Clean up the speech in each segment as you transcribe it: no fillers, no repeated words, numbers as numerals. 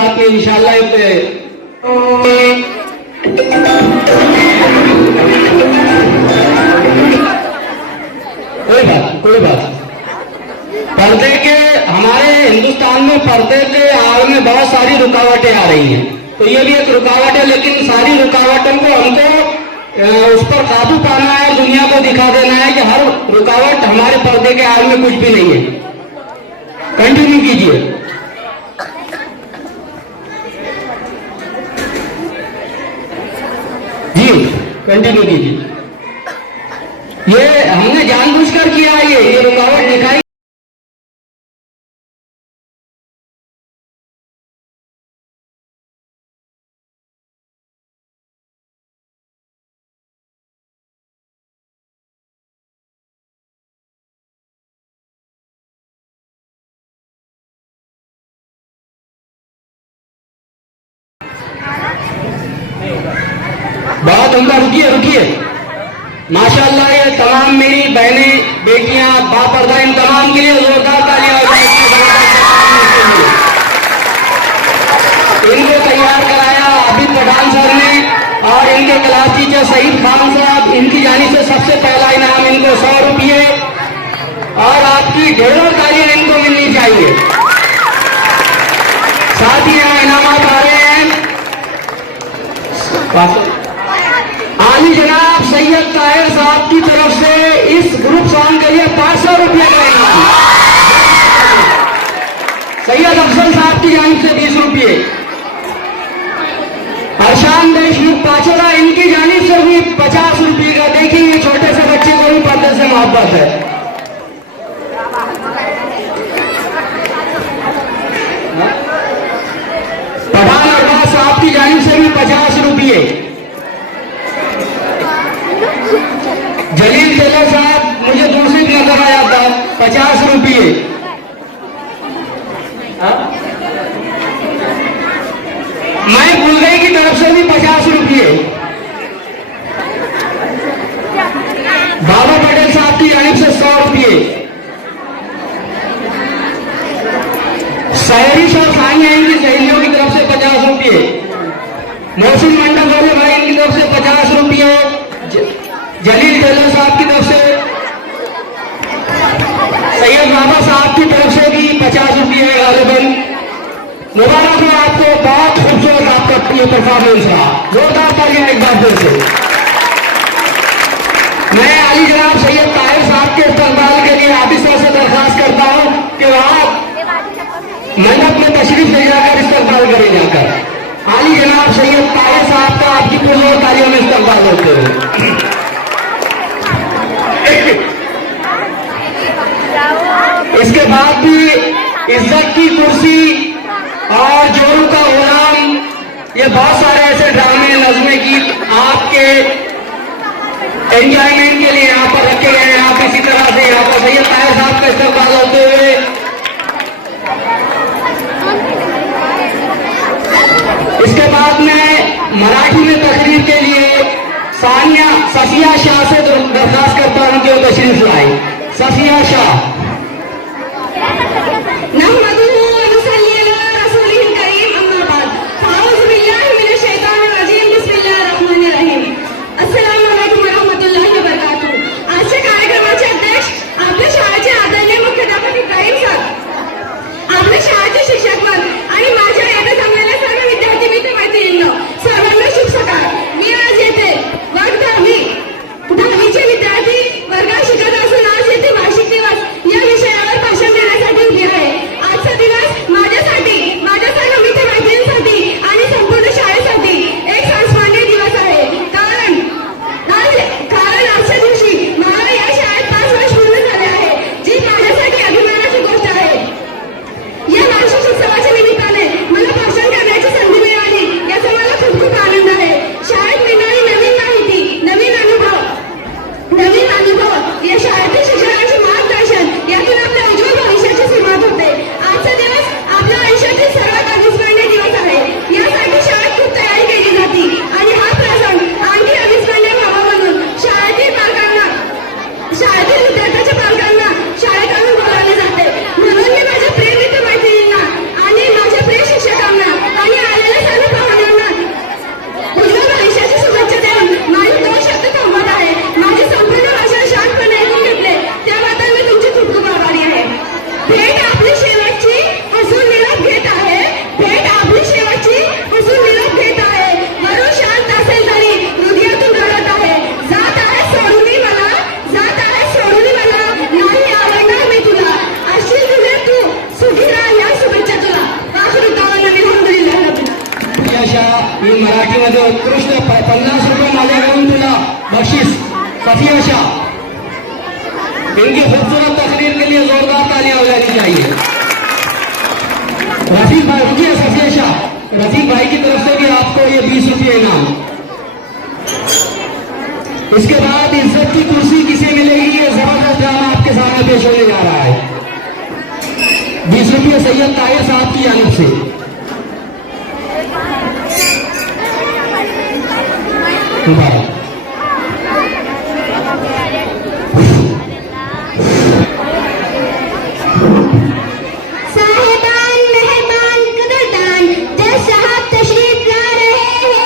बात नहीं, इंशाल्लाह कोई बात। पर्दे के हमारे हिंदुस्तान में पर्दे के आड़ में बहुत सारी रुकावटें आ रही हैं, तो ये भी एक रुकावट है, लेकिन सारी रुकावटों को हमको उस पर काबू पाना है, दुनिया को दिखा देना है कि हर रुकावट हमारे पर्दे के आड़ में कुछ भी नहीं है। कंटिन्यू कीजिए। जी कंटिन्यू कीजिए। ये हमने जानबूझकर किया है, ये रुकावट दिखाई। बहुत उम्दा। रुकिए। माशाअल्लाह, ये तमाम मेरी बहनें बेटियां बापर्दा, इन तमाम के लिए जोरदार तालियां हो जाए। इनको तैयार कराया आबिद पठान सर ने और इनके क्लास टीचर सईद खान साहब, इनकी जानिब से सबसे पहला इनाम इनको 100 रुपये और आपकी ढेरों तालियां इनको मिलनी चाहिए। साथ ही यहाँ इनामात आ रहे हैं आली जनाब सैयद ताहिर साहब की तरफ से इस ग्रुप सॉन्ग के लिए 500 रुपये का इनाम। सैयद अफजल साहब की जानिब से 20 रुपये। हर्षान देशमुख पाचोरा, इनकी जानिब से भी 50 रुपये का। देखिए, ये छोटे से बच्चे को भी पर्दे से मोहब्बत है। पठान अरबाज साहब की जानिब से भी 50 रुपये। जलील टेलर साहब, मुझे दूसरी नजर आया था, 50 रुपये। मैं बुलगई की तरफ से भी 50 रुपये। बाबा पटेल साहब की जानिब से 100 रुपये। सहरिश और सानिया, इनकी सहेलियों की तरफ से 50 रुपये। मोहसिन मंडल वाले भाई, इनकी तरफ से 50 रुपये। जलील टेलर साहब की तरफ से, सैयद बाबा साहब की तरफ से भी 50 रुपये गालिबन। मुबारक हो आपको, बहुत खूबसूरत आपका ये परफॉर्मेंस रहा। जोरदार तालियां एक बार फिर से। मैं आली जनाब सैयद ताहिर साहब के इस्तकबाल के लिए ऑफिसर से दरख्वास्त करता हूं कि वहां मंडप में तशरीफ ले जाकर इस्तकबाल करें। जाकर आली जनाब सैयद ताहिर साहब का आपकी पुरजोर तालियों में इस्तकबाल होते हुए। इसके बाद भी इज्जत की कुर्सी और जोरू का गुलाम, ये बहुत सारे ऐसे ड्रामे, नज़्में, गीत आपके एंजॉयमेंट के लिए यहाँ पर रखे गए हैं। आप इसी तरह से यहाँ पर सैयद ताहिर साहब का इस्तेमाल होते हुए इसके बाद में मराठी में तकरीर के लिए सफिया शाह से दरखास्त करता हूं कि वो तशरीफ लाए। सफिया शाह। वर्गात शिकत असून आज येथे वार्षिक दिवस या मराठीमध्ये उत्कृष्ट 50 रुपये माझ्याकडून तुला बक्षीस सफिया शाह, इनकी खूबसूरत तकरीर के लिए जोरदार तालियां हो जानी चाहिए। रफीक भाई रुकिए, सफिया शाह, रफीक भाई की तरफ से भी आपको ये 20 रुपये इनाम। इसके बाद इज्जत की कुर्सी किसे मिलेगी, ये जबरदस्त ड्रामा आपके सामने पेश होने जा रहा है। 20 रुपये सैयद ताहिर साहब की जानब से। मुबारक। साहिबान, मेहमान, कदरदान, जज साहब तशरीफ ला रहे हैं।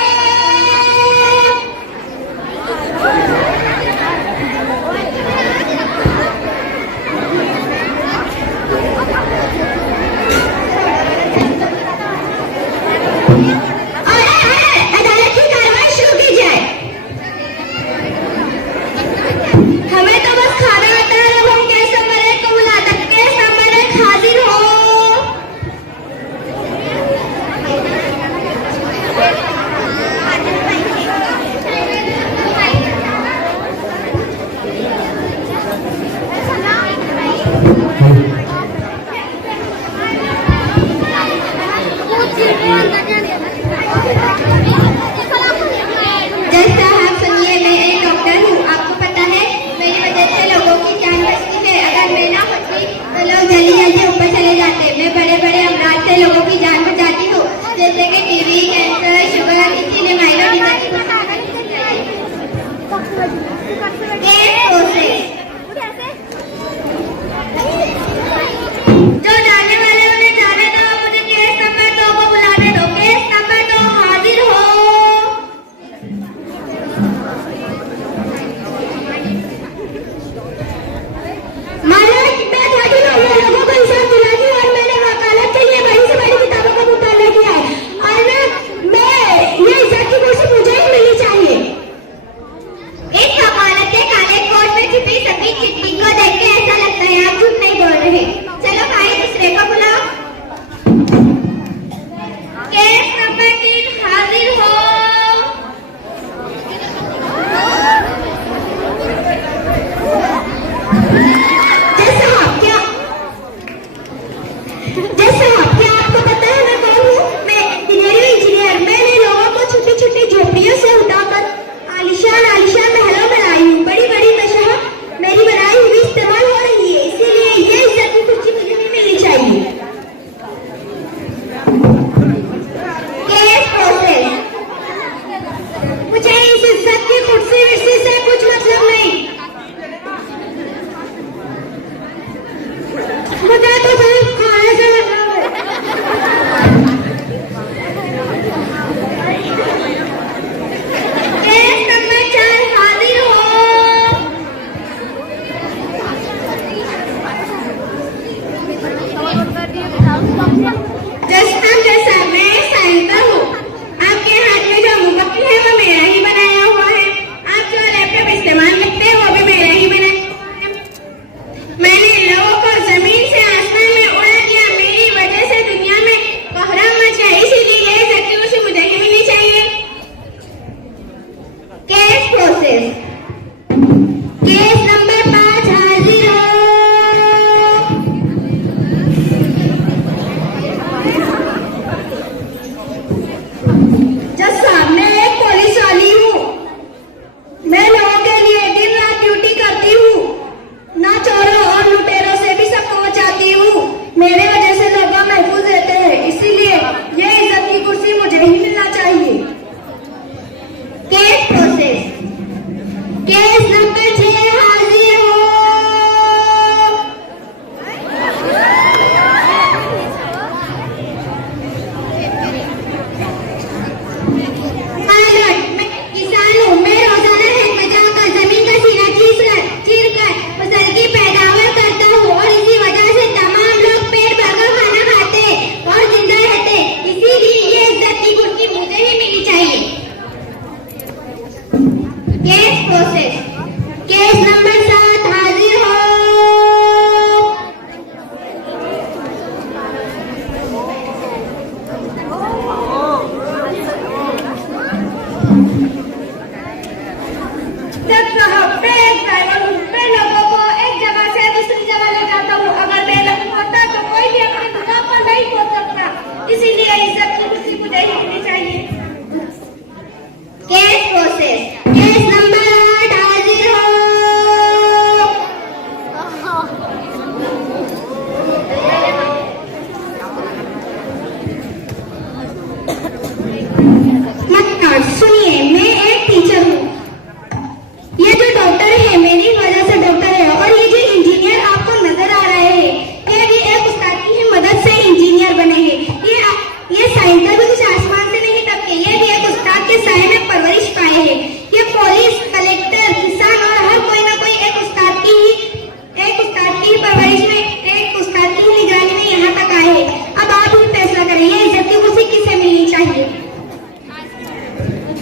अदालत की कार्रवाई शुरू की जाए।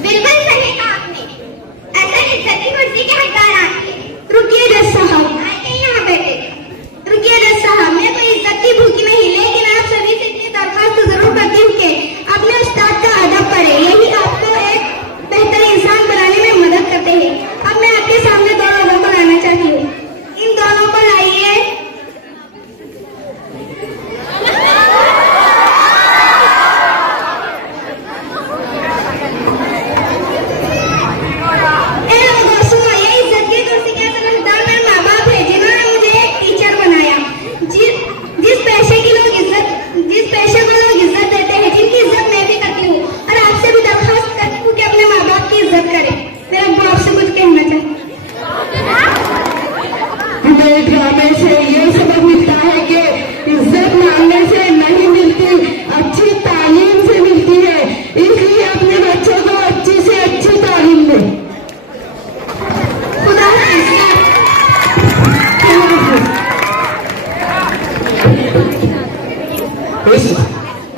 बिल्कुल सही कहा आपने। ऐसा इज्जत की कुर्सी के हकदार आप हैं। रुकिए जज साहब, आइए यहाँ बैठे। रुकिए जज साहब, मैं कोई इज्जत की भूखी नहीं, लेकिन आप सभी से इतनी दरख्वास्त जरूर करती हूँ कि अपने उस्ताद का अदब करें। यही आपको एक बेहतर इंसान बनाने में मदद करते हैं। अब मैं आपके सामने दो लोगों को लाना चाहती हूँ। इन दोनों को लाइए। ए लोगों सुनो, ये इज्जत की कुर्सी के समझदार मेरे माँ बाप है, जिन्होंने मुझे एक टीचर बनाया। जिस पेशे को लोग इज्जत देते हैं, जिनकी इज्जत मैं भी करती हूँ, और आपसे भी दरख्वास्त करती हूँ कि अपने माँ बाप की इज्जत करें। मेरे बाप से कुछ कहना चाहती हूँ। हमें ड्रामे से ये सबक मिलता है कि इज्जत मांगने से नहीं मिलती, अच्छी तालीम से मिलती है। इसलिए अपने बच्चों को अच्छी से अच्छी तालीम दें। खुदा हाफिज़।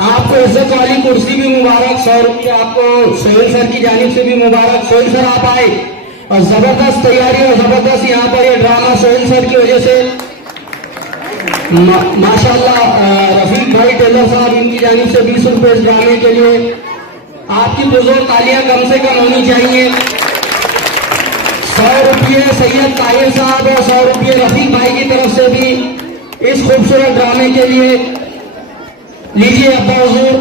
आपको इज्जत वाली कुर्सी भी मुबारक। 100 रुपये आपको सोहेल सर की जानिब से भी मुबारक। सोहेल सर आप आए और जबरदस्त तैयारी और जबरदस्त यहाँ पर ये ड्रामा सोहेल सर की वजह से माशाल्लाह। रफीक भाई टेलर साहब, इनकी जानिब से 20 रुपये इस ड्रामे के लिए। आपकी पुरजोर तालियां कम से कम होनी चाहिए। 100 रुपये सैयद ताहिर साहब और 100 रुपये रफीक भाई की तरफ से भी इस खूबसूरत ड्रामे के लिए। लीजिए अब्बा हुजूर,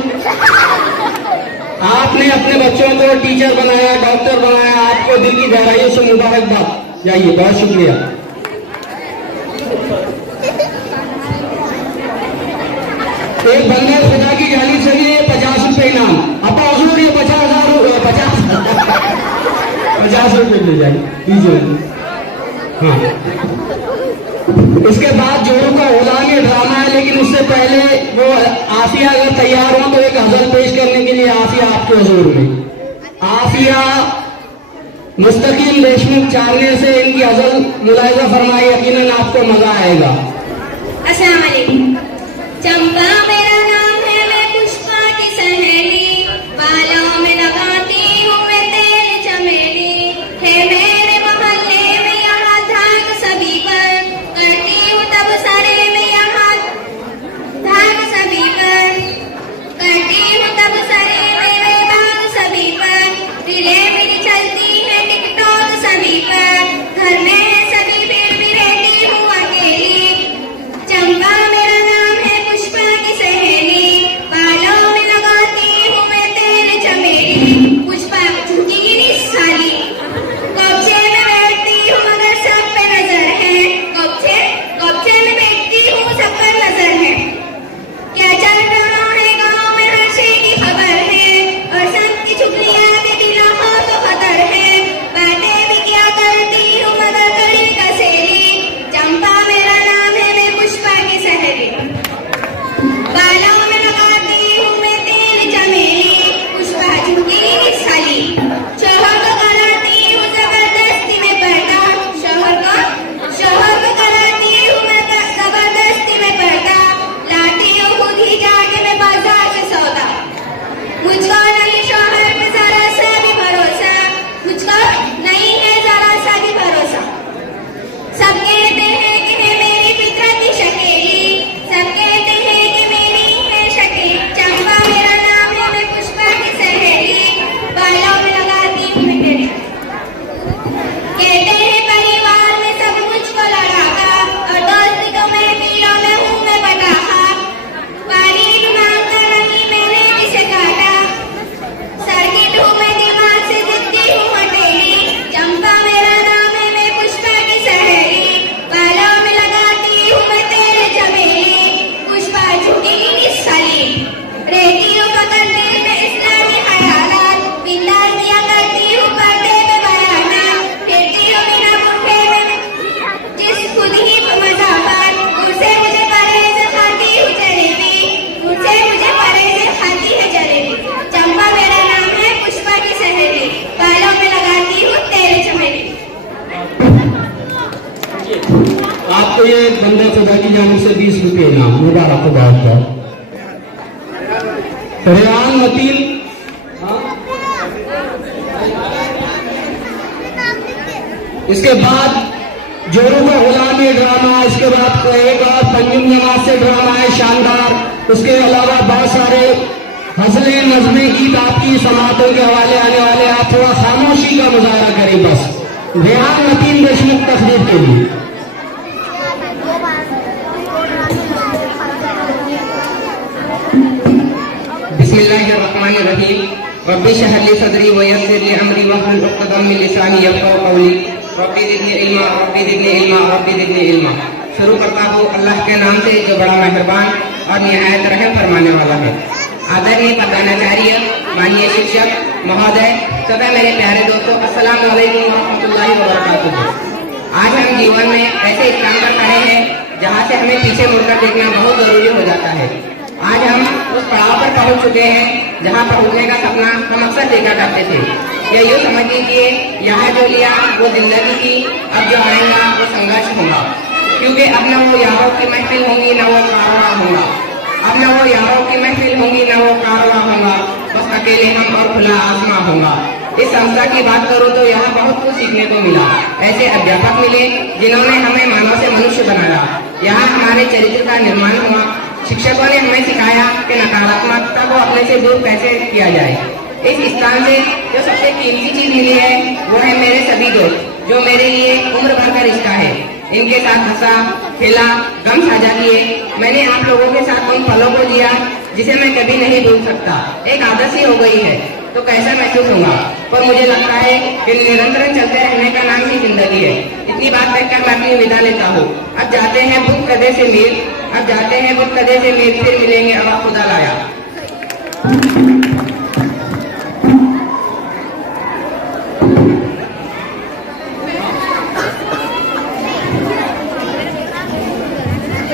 आपने अपने बच्चों को टीचर बनाया, डॉक्टर बनाया, आपको दिल की गहराइयों से मुबारकबाद। जाइए, बहुत शुक्रिया। एक बंदा खुदा की जानिब से भी 50 रुपये इनाम। अब्बा हुजूर ये 50,000 50 रुपये ले जाइए, दीजिए। हाँ, इसके बाद जोरों का गुलाम ये ड्रामा है, लेकिन उससे पहले वो आफिया अगर तैयार हो तो एक गजल पेश करने के लिए आफिया आपके हुजूर में। आफिया मुस्तकीम देशमुख चारने से इनकी गजल मुलाहिजा फरमाई, यकीनन आपको मजा आएगा। अस्सलाम वालेकुम। चंपा मेरा नाम है, मैं पुष्पा की सहेली, बालों में लगाती हूँ मैं तेल चमेली। है मेरे मोहल्ले में यहाँ धाक सभी पर, करती हूँ तब सारे में यहाँ धाक सभी पर, करती हूँ तब सारे में भाग सभी पर। रिले मेरी चलती है टिकटॉक सभी पर, घर में है सभी भीड़ भी रहती हूँ अकेली। चंपा मेरा नाम है, पुष्पा की सहेली, बालों में लगाती हूँ मैं तेल चमेली। पुष्पा झुकीगिरी साली, कब्जे में बैठती हूँ मगर सब पे नजर है, कब्जे में बैठती हूँ सब पर नजर है। क्या चल रहा है गाँव में हर शय की खबर है, और सबकी चुगलियाँ भी दिला हो तो खतर है। बातें भी क्या करती हूँ मगर कड़ी कसेली। चंपा मेरा नाम है, मैं पुष्पा की सहेली, बालों में लगाती हूँ मैं तेल चमेली। पुष्पा झुकीगिरी साली, शोहर को कराती हूँ जबरदस्ती में पर्दा, शोहर को कराती हूँ मैं जबरदस्ती में पर्दा। लाती हूँ खुद ही जाके मैं बाजार से सौदा। मुझको नहीं शोहर पे जरा सा भी भरोसा, मुझको नहीं है जरा सा भी भरोसा। सब कहते हैं कि है मेरी फितरत की शकेली, सब कहते हैं कि मेरी है शकील। चंपा मेरा नाम है, मैं पुष्पा की सहेली, बालों में लगाती हूँ मैं तेल। कहते हैं परिवार में सब मुझको लड़ाका, और दोस्ती तो महफिलों में हूँ मैं पटाखा। बारीक मांगता नहीं मैंने किसे काटा, सर्किट हूँ मैं दिमाग से जिद्दी हूँ हटेली। चंपा मेरा नाम है, मैं पुष्पा की सहेली, बालों में लगाती हूँ मैं तेल चमेली। पुष्पा झुकीगिरी साली, रहती हूँ पकड़ने में इस्लामी ख्यालात, बिंदास दिया करती हूँ पर्दे पे बयानात। फिरती हूँ बिना बुर्के में जिस खुद ही मजाफत, मुझसे मुझे परहेज खाती हूँ जलेबी, मुझसे मुझे परहेज खाती है जलेबी। चंपा मेरा नाम है, पुष्पा की सहेली, बालों में लगाती हूँ तेल चमेली। आपको ये बंदा खुदा की जानिब से 20 रुपये इनाम। मुबारक हो बहुत बहुत। रेहान मतीन, हाँ? इसके बाद जोरू का गुलाम ये ड्रामा, इसके बाद एक और पंजुम जमात से ड्रामा है शानदार। उसके अलावा बहुत सारे हजले नज़में गीत आपकी समातों के हवाले आने वाले। आप थोड़ा खामोशी का मुजाहरा करें बस, रेहान मतीन देशमुख तकरीर के लिए। बिस्मिल्लाहिर्रहमानिर्रहीम। रब्बि इश्रह ली सदरी व यस्सिर ली अमरी वहलुल उक़दम मिन लिसानी यफ़क़हू क़ौली। Rabbi ज़िदनी इल्मा, rabbi ज़िदनी इल्मा, rabbi ज़िदनी इल्मा। शुरू करता हूँ अल्लाह के नाम से जो बड़ा मेहरबान और निहायत रहम फरमाने वाला है। आदरणीय प्रधानाचार्य, माननीय शिक्षक महोदय तथा मेरे प्यारे दोस्तों, अस्सलामु अलैकुम व रहमतुल्लाहि व बरकातुहू। आज हम जीवन में ऐसे स्थान पर खड़े हैं जहाँ से हमें पीछे मुड़कर देखना बहुत जरूरी हो जाता है। आज हम उस पड़ाव पर पहुंच चुके हैं जहां पहुंचने का सपना हम अक्सर देखा करते थे। या यूँ समझ लीजिए, यहाँ जो लिया वो जिंदगी की, अब जो आएगा वो संघर्ष होगा। क्योंकि अब न वो यारों की महफिल होंगी न वो कारवां होगा। अब न वो यारों की महफिल होंगी न वो कारवां होगा, बस अकेले हम और खुला आसमां होगा। इस संस्था की बात करूँ तो यहाँ बहुत कुछ सीखने को मिला। ऐसे अध्यापक मिले जिन्होंने हमें मानव से मनुष्य बनाया। यहाँ हमारे चरित्र का निर्माण हुआ। शिक्षकों ने हमें सिखाया कि नकारात्मकता को अपने से दूर कैसे किया जाए। इस स्थान से जो सबसे कीमती चीज मिली है वो है मेरे सभी दोस्त, जो मेरे लिए उम्र भर का रिश्ता है। इनके साथ हंसा, खेला, गम साझा किए। मैंने आप लोगों के साथ उन पलों को जिया जिसे मैं कभी नहीं भूल सकता। एक आदत ही हो गई है तो कैसा महसूस होगा, पर मुझे लगता है कि निरंतर चलते रहने का नाम ही जिंदगी है। इतनी बात कहकर मैं अपनी विदा लेता हूँ। अब जाते हैं बुत कदे से मीर, अब जाते हैं बुत कदे से मीर, फिर मिलेंगे अब खुदा लाया।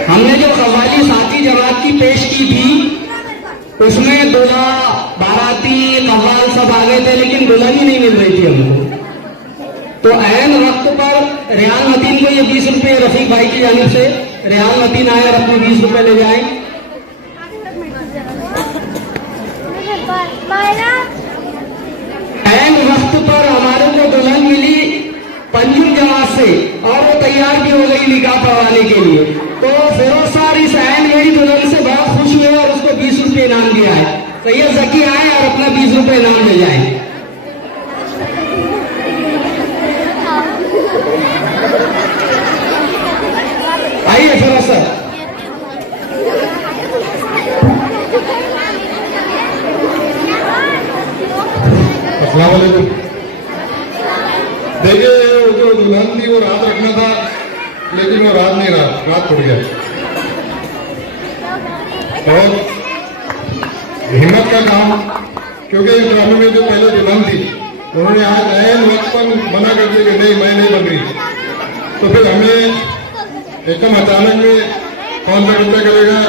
हमने जो कव्वाली साथी जमात की पेश की थी उसमें दूल्हा बाराती कव्वाल सब आ गए थे, लेकिन दुल्हन ही नहीं मिल रही थी हमको। तो ऐन वक्त पर रेहान मतीन को ये 20 रुपये रफीक भाई की जानिब से रेहान मतीन आए और अपने 20 रुपये ले जाए। ऐन वक्त पर हमारे को दुल्हन मिली पंजुम जमात से और वो तैयार भी हो गई निकाह पढ़वाने के लिए। तो फिरोज सर इस ऐन मेरी दुल्हन से बहुत खुश हुए और उसको 20 रुपये इनाम दिया है। सैयद जकी आए और अपना 20 रुपये इनाम ले जाए। आइए फिरोज सर। अस्सलाम वालेकुम। देखिए जो दुल्हन थी वो रात रखना था, लेकिन वो रात नहीं रहा, रात फुट गया। और हिम्मत का काम, क्योंकि इस ड्रामे में जो पहले दुल्हन थी उन्होंने आज ऐन वक्त पर मना कर दिया कि नहीं मैं नहीं बन रही। तो फिर हमें एकदम अचानक में कौन सा बच्चा करेगा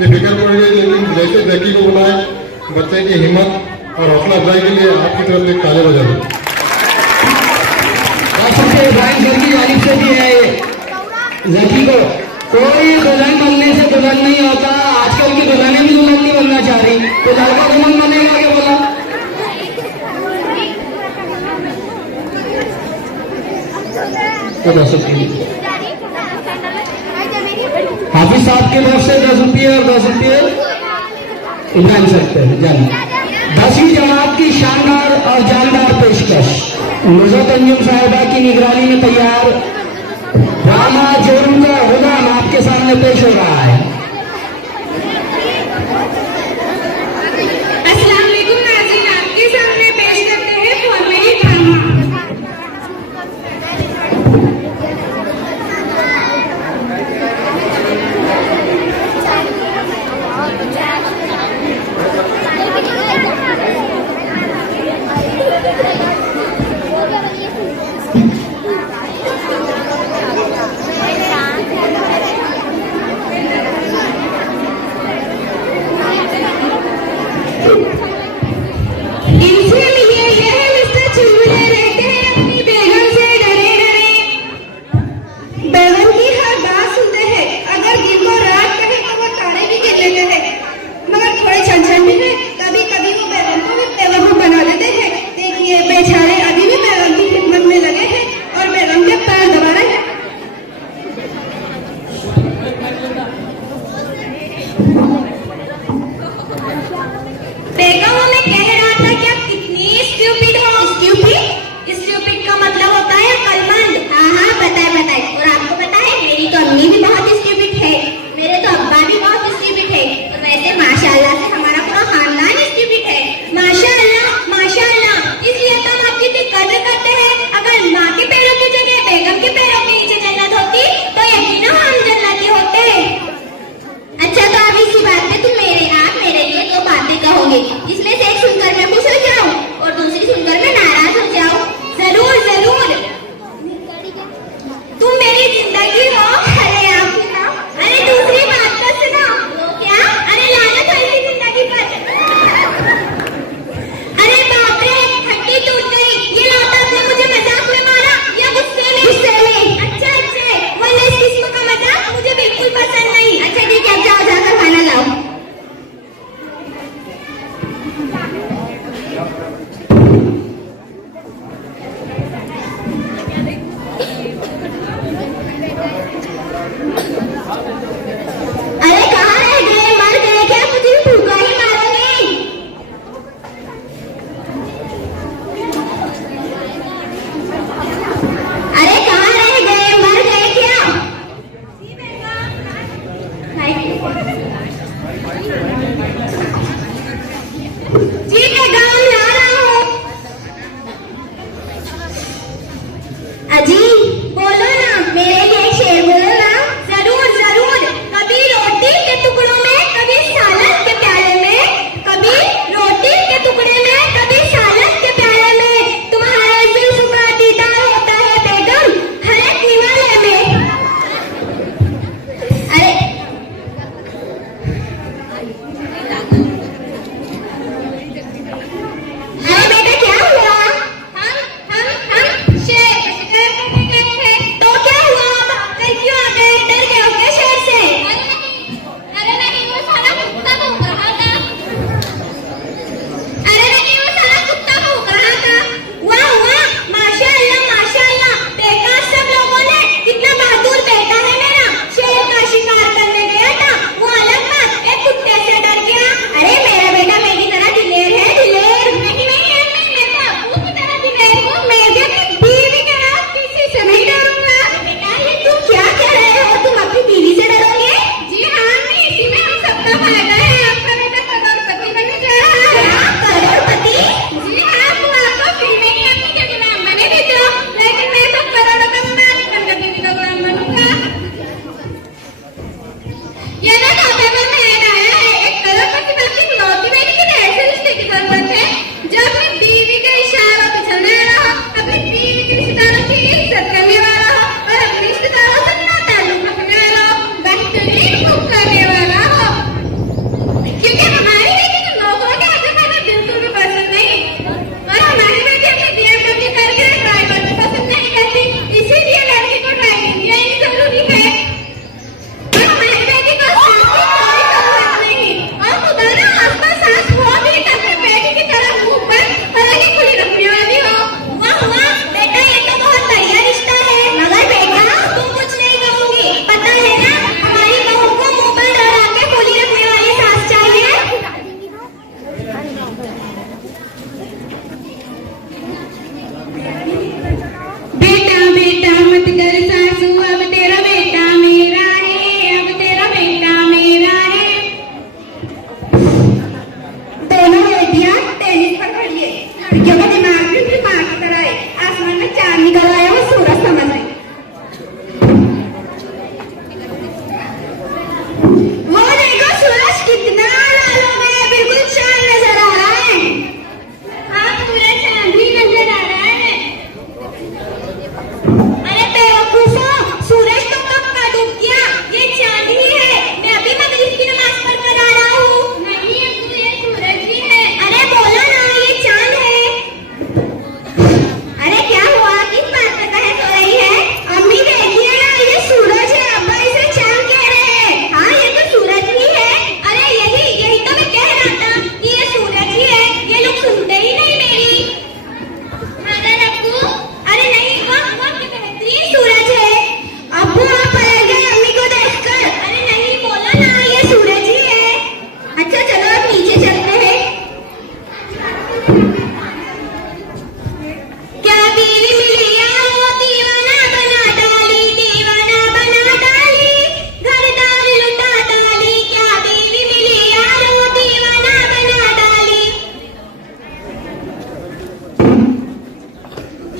ये फिक्र पड़ गई। लेकिन जैसे जैकी को बुलाए, बच्चे की हिम्मत और हौसला अफजाई के लिए आपकी तरफ से ताली बजा दो। इब्राहिम सर की जानिब से भी है जकी को। कोई दुल्हन बनने से दुल्हन नहीं होता। आजकल की दुल्हनें भी दुल्हन नहीं बनना चाह रही, तो लड़का दुल्हन बनेगा क्या बोला? तो 10 रुपये हाफिज साहब की तरफ से 10 रुपये और 10 रुपये इब्राहिम सर जानी। 10वीं जमात की शानदार और जानदार पेशकश नुज़रत अंजुम साहिबा की निगरानी में तैयार ड्रामा जोरू का गुलाम आपके सामने पेश हो रहा है। अस्सलाम वालेकुम नाज़रीन, आपके सामने पेश करते हैं कॉमेडी ड्रामा।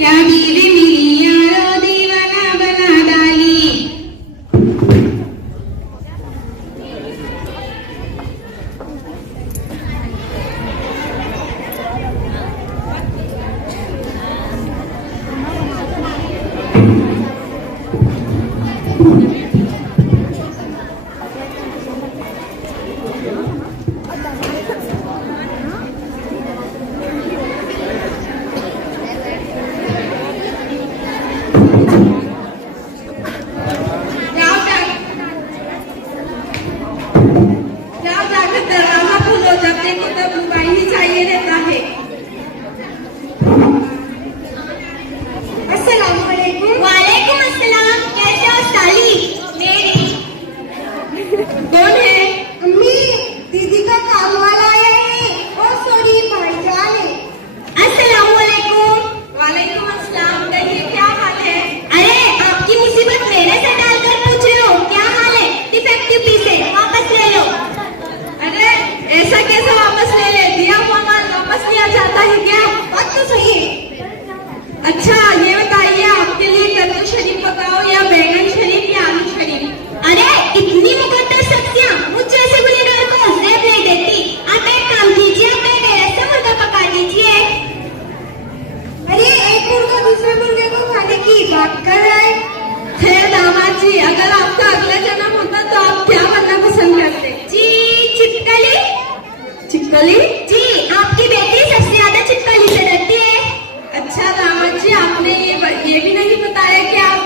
क्या बीवी मेरी यारो दीवाना बना डाली। जाओ जाकर दरवाजा खोलो, जब देखो तब मोबाइल ही चाहिए रहता है। अस्सलाम वालेकुम। वालेकुम अस्सलाम। कैसे हो साली मेरी? कौन है? अम्मी, दीदी का काम वाला आया है। ओ सॉरी, भाईजान है। अस्सलाम वालेकुम। वालेकुम अस्सलाम। कहिए क्या हाल है? अरे आपकी मुसीबत मेरे से डालकर पूछ रहे हो, क्या हाल है? डिफेक्टिव पीस है, वापस ले लो। अरे ऐसा कैसे वापस ले ले? दिया हुआ माल वापस लिया जाता है क्या? बात तो सही है। अच्छा ये बताइए, आपके लिए कद्दू शरीफ पकाओ या बैंगन शरीफ या आलू शरीफ? अरे इतनी मुकद्दर शख्सियां मुझ जैसे गुनहगार को जेब नहीं देती। आप एक काम कीजिए, अपने मेरे से मुर्गा पका दीजिए। अरे एक मुर्गा दूसरे मुर्गे को खाने की बात कर रहा है। खैर दामाद जी, अगर आपका अगला जन्म होता तो आप क्या बनना पसंद करते? जी चिपकली। चिपकली? जी, आपकी बेटी सबसे ज्यादा चिपकली से डरती है। अच्छा दामाद जी, आपने ये भी नहीं बताया कि आप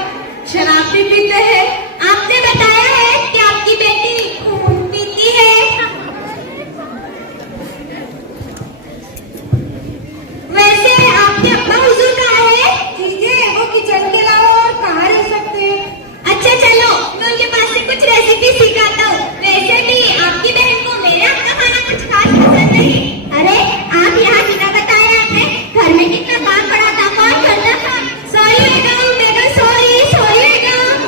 शराब भी पीते हैं। आपने बताया है कि आपकी बेटी खून पीती है। वैसे आपके अपना हुजूर कहाँ है? वो किचन के अलावा और कहाँ रह सकते हैं? अच्छा चलो, मैं उनके पास से कुछ रेसिपी सिखाता हूँ। वैसे भी आपकी बहन को मेरे हाथ का खाना कुछ खास पसंद नहीं। अरे आप यहाँ बिना बताया आपने घर में कितना काम पड़ा था, कौन करता था? सॉरी बेगम, सॉरी बेगम।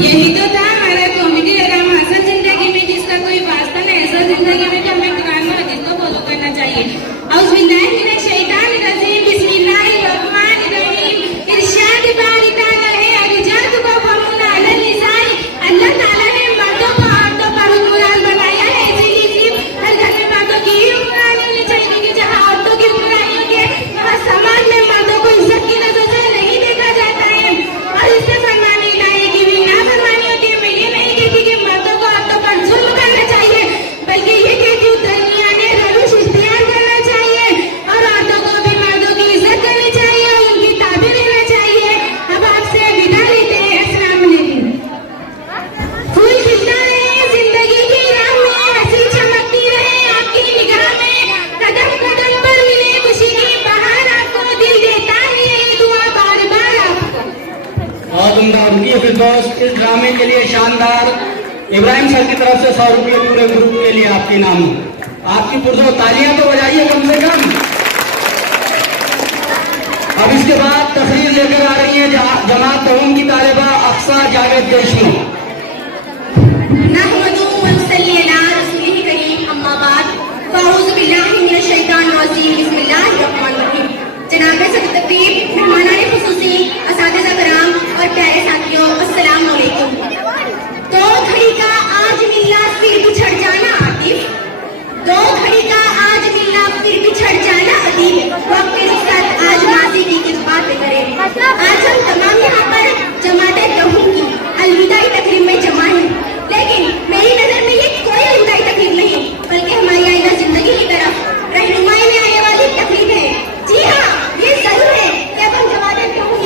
यही तो था हमारा कॉमेडी ड्रामा असल जिंदगी में जिसका कोई वास्ता नहीं। असल जिंदगी में तो हमें कुरान और हदीस को फॉलो करना चाहिए। औज़ुबिल्लाहि मिनश शैतानिर रजीम, बिस्मिल्लाहिर रहमानिर रहीम। इरशाद बारी ताला है अरिजात को फमुना अलल निसाई। अल्लाह ताला ने मर्दों को औरतों पर हुक्मरान बनाया है, इसीलिए हर घर में मर्दों की ही हुक्मरानी होनी चाहिए कि जहाँ औरतों की हुक्मरानी होती है वहाँ समाज में मर्दों को इज्जत की नजर से नहीं देखा जाता है। और इससे फरमानी लाए कि भी ना फरमानी होती है। मैं ये नहीं कहती कि मर्दों को औरतों पर जुल्म करना चाहिए, बल्कि ये कहती हूँ दरमियाने रविश इख्तियार करना चाहिए और औरतों को भी मर्दों की इज्जत करनी चाहिए और उनकी ताबे रहना चाहिए। अब आपसे विदा लेते हैं। अस्सलाम वालेकुम। फूल खिलता रहे जिंदगी की राह में, हंसी चमकती रहे आपकी निगाह में, कदम कदम पर मिले खुशी की बहार आपको, दिल देता है ये दुआ बार बार आपको। और उम्दा उनकी फिरदौस। इस ड्रामे के लिए शानदार इब्राहिम सर की तरफ से 100 रुपये पूरे ग्रुप के लिए आपके नाम। आपकी पुरजोर तालियां तो बजाइए कम से कम। अब इसके बाद तकरीर लेकर आ रही है जमात तहूम की तालिबा अक्सा जावेद देशमुख। नहमदुहु व नसल्ली अला रसूलिही करीम, अम्मा बाद, फ़अऊज़ु बिल्लाहि मिनश शैतानिर रजीम, बिस्मिल्लाहिर रहमानिर रहीम। जनाब सदर तकरीब, मेहमानाने खुसूसी, असातिज़ा किराम और प्यारे साथियों, अस्सलाम वालेकुम। दो घड़ी का आज मिलना फिर बिछड़ जाना आतिफ, दो घड़ी का आज मिलना फिर बिछड़ जाना अदीब। वक्त के साथ आज माजी की किस बात करें। आज हम तमाम यहाँ पर जमाते तहूम की अलविदाई तकरीब में जमा हैं, लेकिन मेरी नजर में ये कोई अलविदाई तकरीब नहीं, बल्कि हमारी आइंदा जिंदगी की तरफ रहनुमाई में आने वाली तकरीब है। जी हाँ, ये जरूर है कि अब हम जमाते तहूम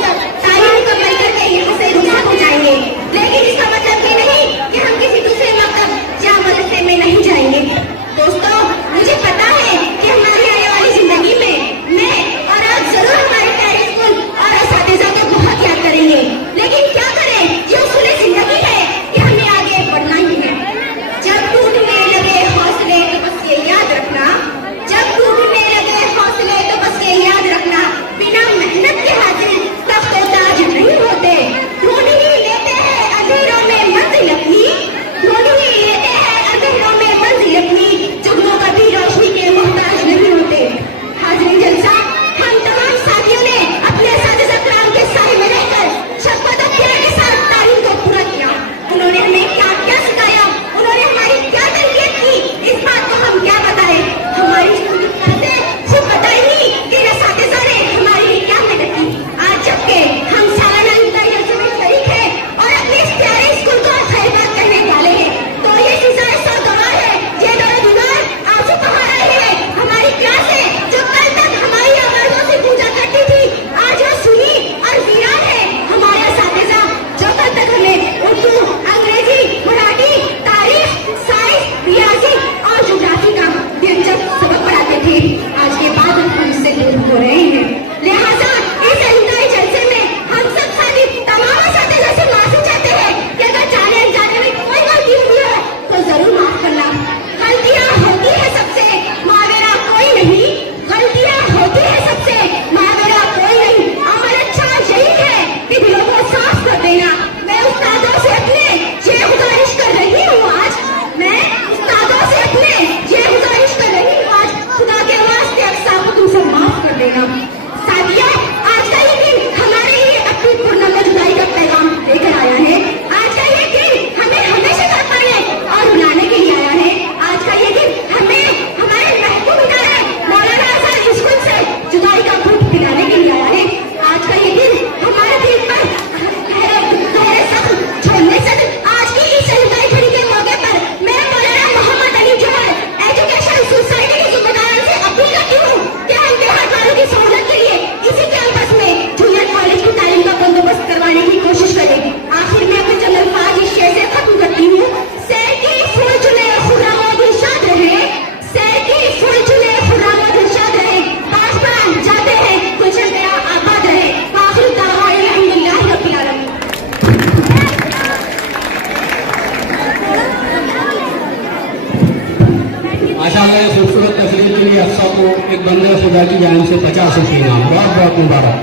साहिबा की जानिब से 50 रुपये इनाम, बहुत बहुत मुबारक।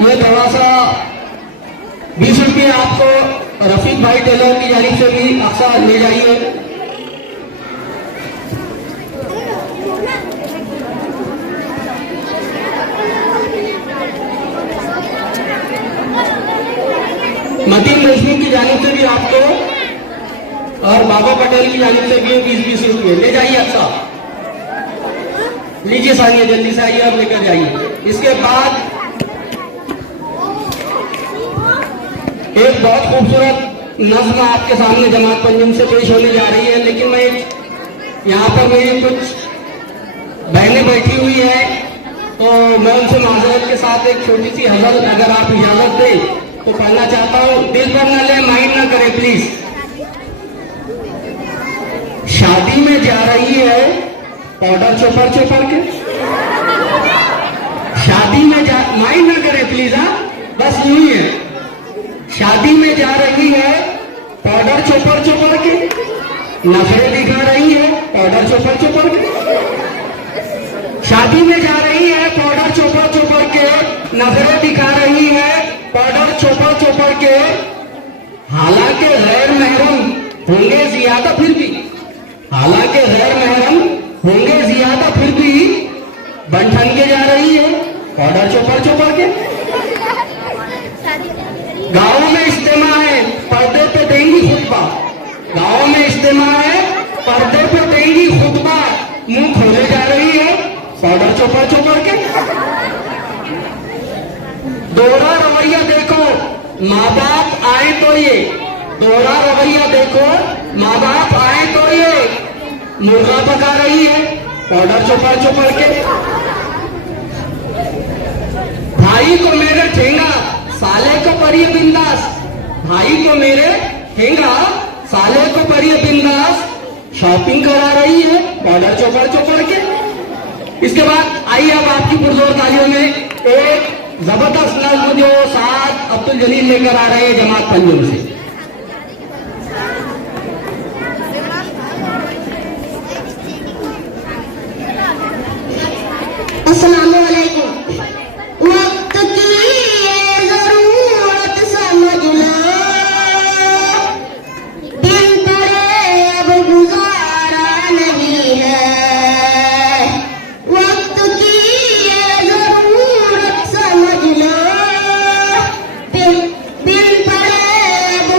ये थोड़ा सा 20 रुपये आपको रफीक भाई टेलर की जानिब से भी अक्सर ले जाइए। मतीन रेशमी की जानिब से भी आपको और बाबा पटेल की जानिब से भी 20-20 रुपये ले जाइए। अच्छा लीजिए सानिया, जल्दी से आइए और लेकर जाइए। इसके बाद एक बहुत खूबसूरत नज्म आपके सामने जमात पंजुम से पेश होने जा रही है, लेकिन मैं यहाँ पर मेरी कुछ बहनें बैठी हुई है तो मैं उनसे माजरत के साथ एक छोटी सी हज़ल अगर आप इजाजत दें तो पढ़ना चाहता हूँ। दिल पर न ले, माइंड न करें प्लीज। शादी में जा रही है पाउडर चोपर चोपर के, शादी में जा, माइंड न करें प्लीज, हाँ बस यूं ही है। शादी में जा रही है पाउडर चोपर चोपर के, नखरे दिखा रही है पाउडर चोपर चोपर के। शादी में जा रही है पाउडर चोपर चोपर के, नखरे दिखा रही है पाउडर चोपर चोपर के। हालांकि गैर महरम होंगे ज्यादा फिर भी, हालांकि गैर महरम होंगे ज्यादा फिर भी बंठन के जा रही है पाउडर चोपर चोपर के। गाँव में इज्तिमा है पर्दे पे देंगी खुतबा, गाँव में इज्तिमा है पर्दे पे देंगी खुतबा, मुंह खोले जा रही है पाउडर चोपर चोपर के। दोहरा रवैया देखो माँ बाप आए तो ये, दोहरा रवैया देखो माँ बाप आए तो ये, मुर्गा पका रही है पाउडर चोपर चोपर के। भाई को मेरे ठेंगा साले को परिए बिंदास, भाई को मेरे ठेंगा साले को परिए बिंदास, शॉपिंग करा रही है पाउडर चोपर चोपर के। इसके बाद आइए अब आपकी पुरजोर तालियों में एक जबरदस्त नज्म जो साथ अब्दुल जलील लेकर आ रहे हैं जमात पंजुम से। अस्सलाम वालेकुम। वक्त की ये जरूरत समझ लो, दिन पड़े अब गुजारा नहीं है। वक्त की ये जरूरत समझ लो, दिन पड़े अब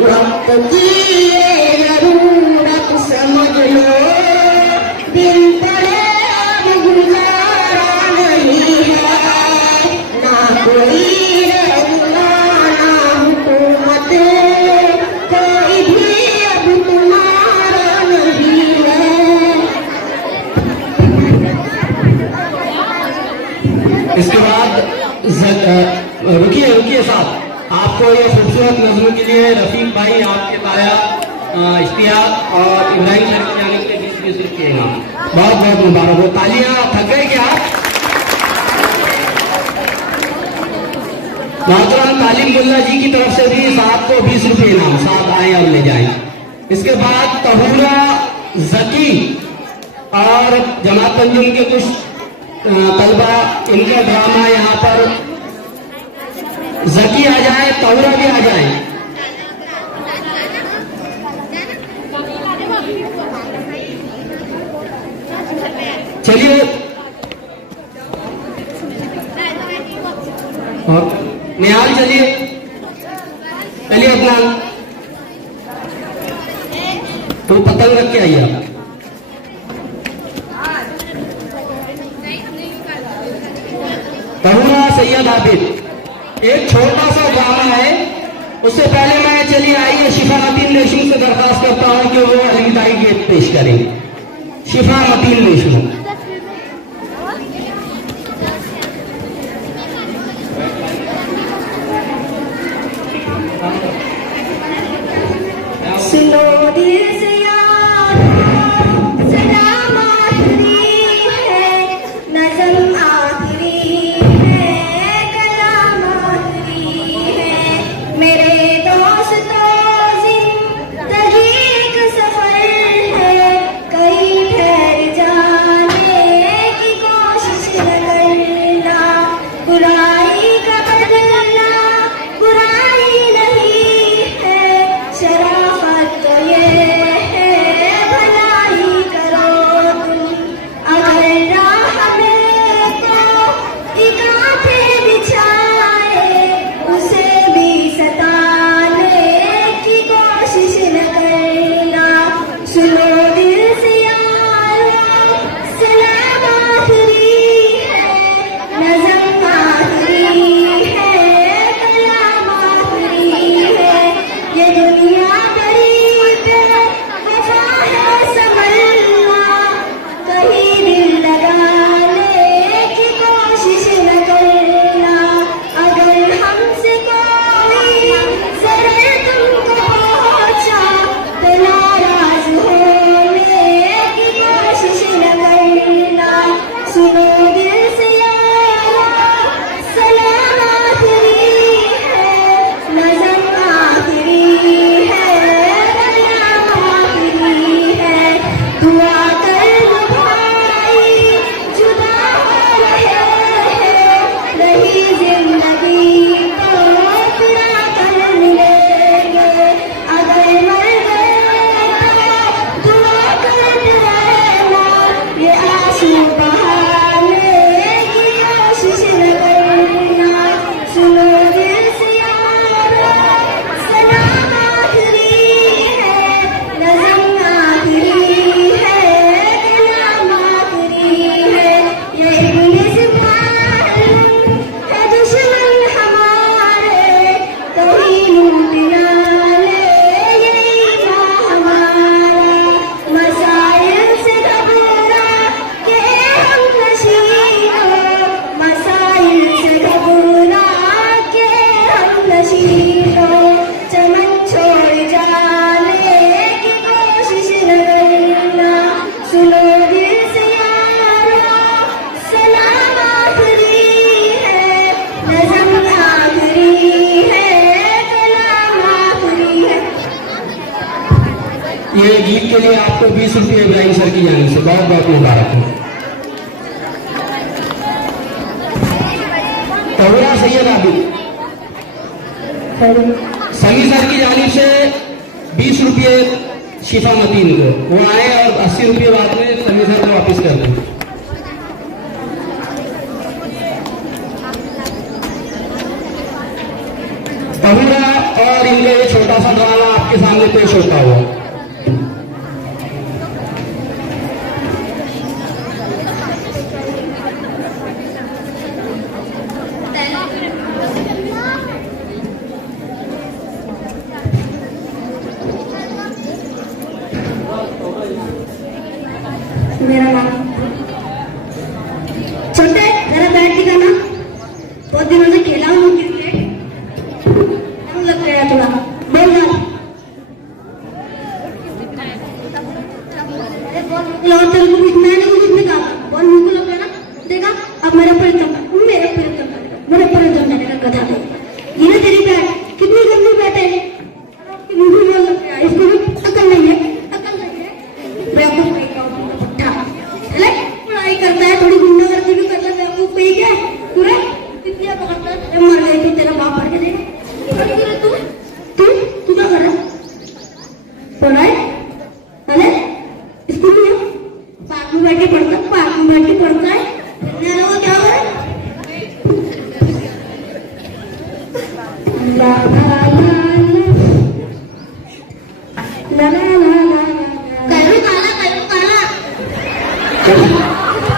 वक्त की ये जरूरत समझ लो, दिन पड़े अब गुजारा नहीं है, ना कोई रहना ना हुकूमत, कोई भी अब तुम्हारा नहीं है। इसके बाद रुकिए साहब, आपको ये खूबसूरत नज़्म के लिए रफीक भाई आपके ताया इश्तियाक और इब्राहिम सर की जानिब से 20 रुपये इनाम। बहुत बहुत मुबारक हो। तालियां, थक गए क्या? मोहतरम तालीम मुल्ला जी की तरफ से भी साहब को 20 रुपये इनाम, साहब आए और ले जाएं। इसके बाद तहूरा जकी और जमात तंजुम के कुछ तलबा, इनका ड्रामा यहाँ पर, जकी आ जाए, तौरा भी आ जाए। चलिए, और निहाल चलिए अपना तो पतंग रख के आइए आप। तहुरा सैयद आबिद, एक छोटा सा ड्रामा है। उससे पहले मैं, चलिए आइए, शिफा मतीन देशमुख से दरखास्त करता हूं कि वो अलविदाई गीत पेश करें। शिफा मतीन देशमुख। सुनो दिल से यारो, सलाम आखिरी है, नज़म आखिरी है, कलाम आखिरी है, मेरे दोस्तों ज़िंदगी एक सफर है, कहीं ठहर जाने की कोशिश न करना, बुराई का बदलना बुराई नहीं है, शराफत तो ये है भलाई करो तुम, अगर राह में तो इकाफे बिछाए, उसे भी सताने की कोशिश न करना। सुनो दिल से यारो, सलाम आखिरी है, नज़म आखिरी है, कलाम आखिरी है, ये दुनिया गरीब है, वफा है संभलना, कहीं दिल लगाने की कोशिश न करना, अगर हमसे कोई ज़रा तुमको पहुंचा तो नाराज होने की कोशिश न करना। सुनो दिल से यारो, सलाम आखिरी है, नज़म आखिरी है, कलाम आखिरी है, दुआ कर दो भाई जुदा हो रहे हैं, रही जिंदगी तो पूरा कर लेंगे, अगर मर गए तो दुआ करते रहना, ये आंसू बहाने की कोशिश न करना। सुनो दिल से यारो, सलाम आखिरी है, नज़म आखिरी है, कलाम आखिरी है, ये इब्लिस मालूम है दुश्मन हमारे, कहीं लूट ना ले ये ईमान हमारा, मसाइल से घबरा के हम नशीनों, मसाइल से घबरा के हम नशीनों, चमन छोड़ जाने की कोशिश न करना। सुनो दिल से यारो, सलाम आखिरी है, नज़म आखिरी है, कलाम आखिरी है। ये गीत के लिए आपको 20 रुपये इब्राहिम सर की जानिब से बहुत बहुत मुबारक हो। तहुरा सैयद आबिद, समी सर की जानिब से 20 रुपये शिफा मतीन को, वो आए और 80 रुपये बाद में समी सर को वापस कर दें। तहुरा और इनका ये छोटा सा ड्रामा आपके सामने पेश होता हुआ। मेरा नाम छोटे, जरा बैठ के गाना। बहुत दिनों से खेला हूँ क्रिकेट, मन लग गया थोड़ा। बोल ना। अरे बॉल निकला तेरे को, मैंने कुछ नहीं कहा। बॉल निकल गया ना, देखा अब मेरे पर जम जाने का गधा है। ये ना तेरी बैट कितनी गंदी बैट है, मुझे बॉल लग गया। इसको भी अकल नहीं है, अकल नहीं है। बेवकूफ पढ़ाई करता है, थोड़ी गुंडागर्दी भी करता है, बेवकूफ पे ही क्या पूरा तितलियां पकड़ता है। मर गई तू, तेरा बाप पढ़ के देगा। तू क्या कर रहा है? पढ़ाई अरे स्कूल में पार्क में बैठ के पढ़ता है, पार्क में बैठ के पढ़ता है। क्या हो रहा है? ला ला ला ला ला ला ला करू काला,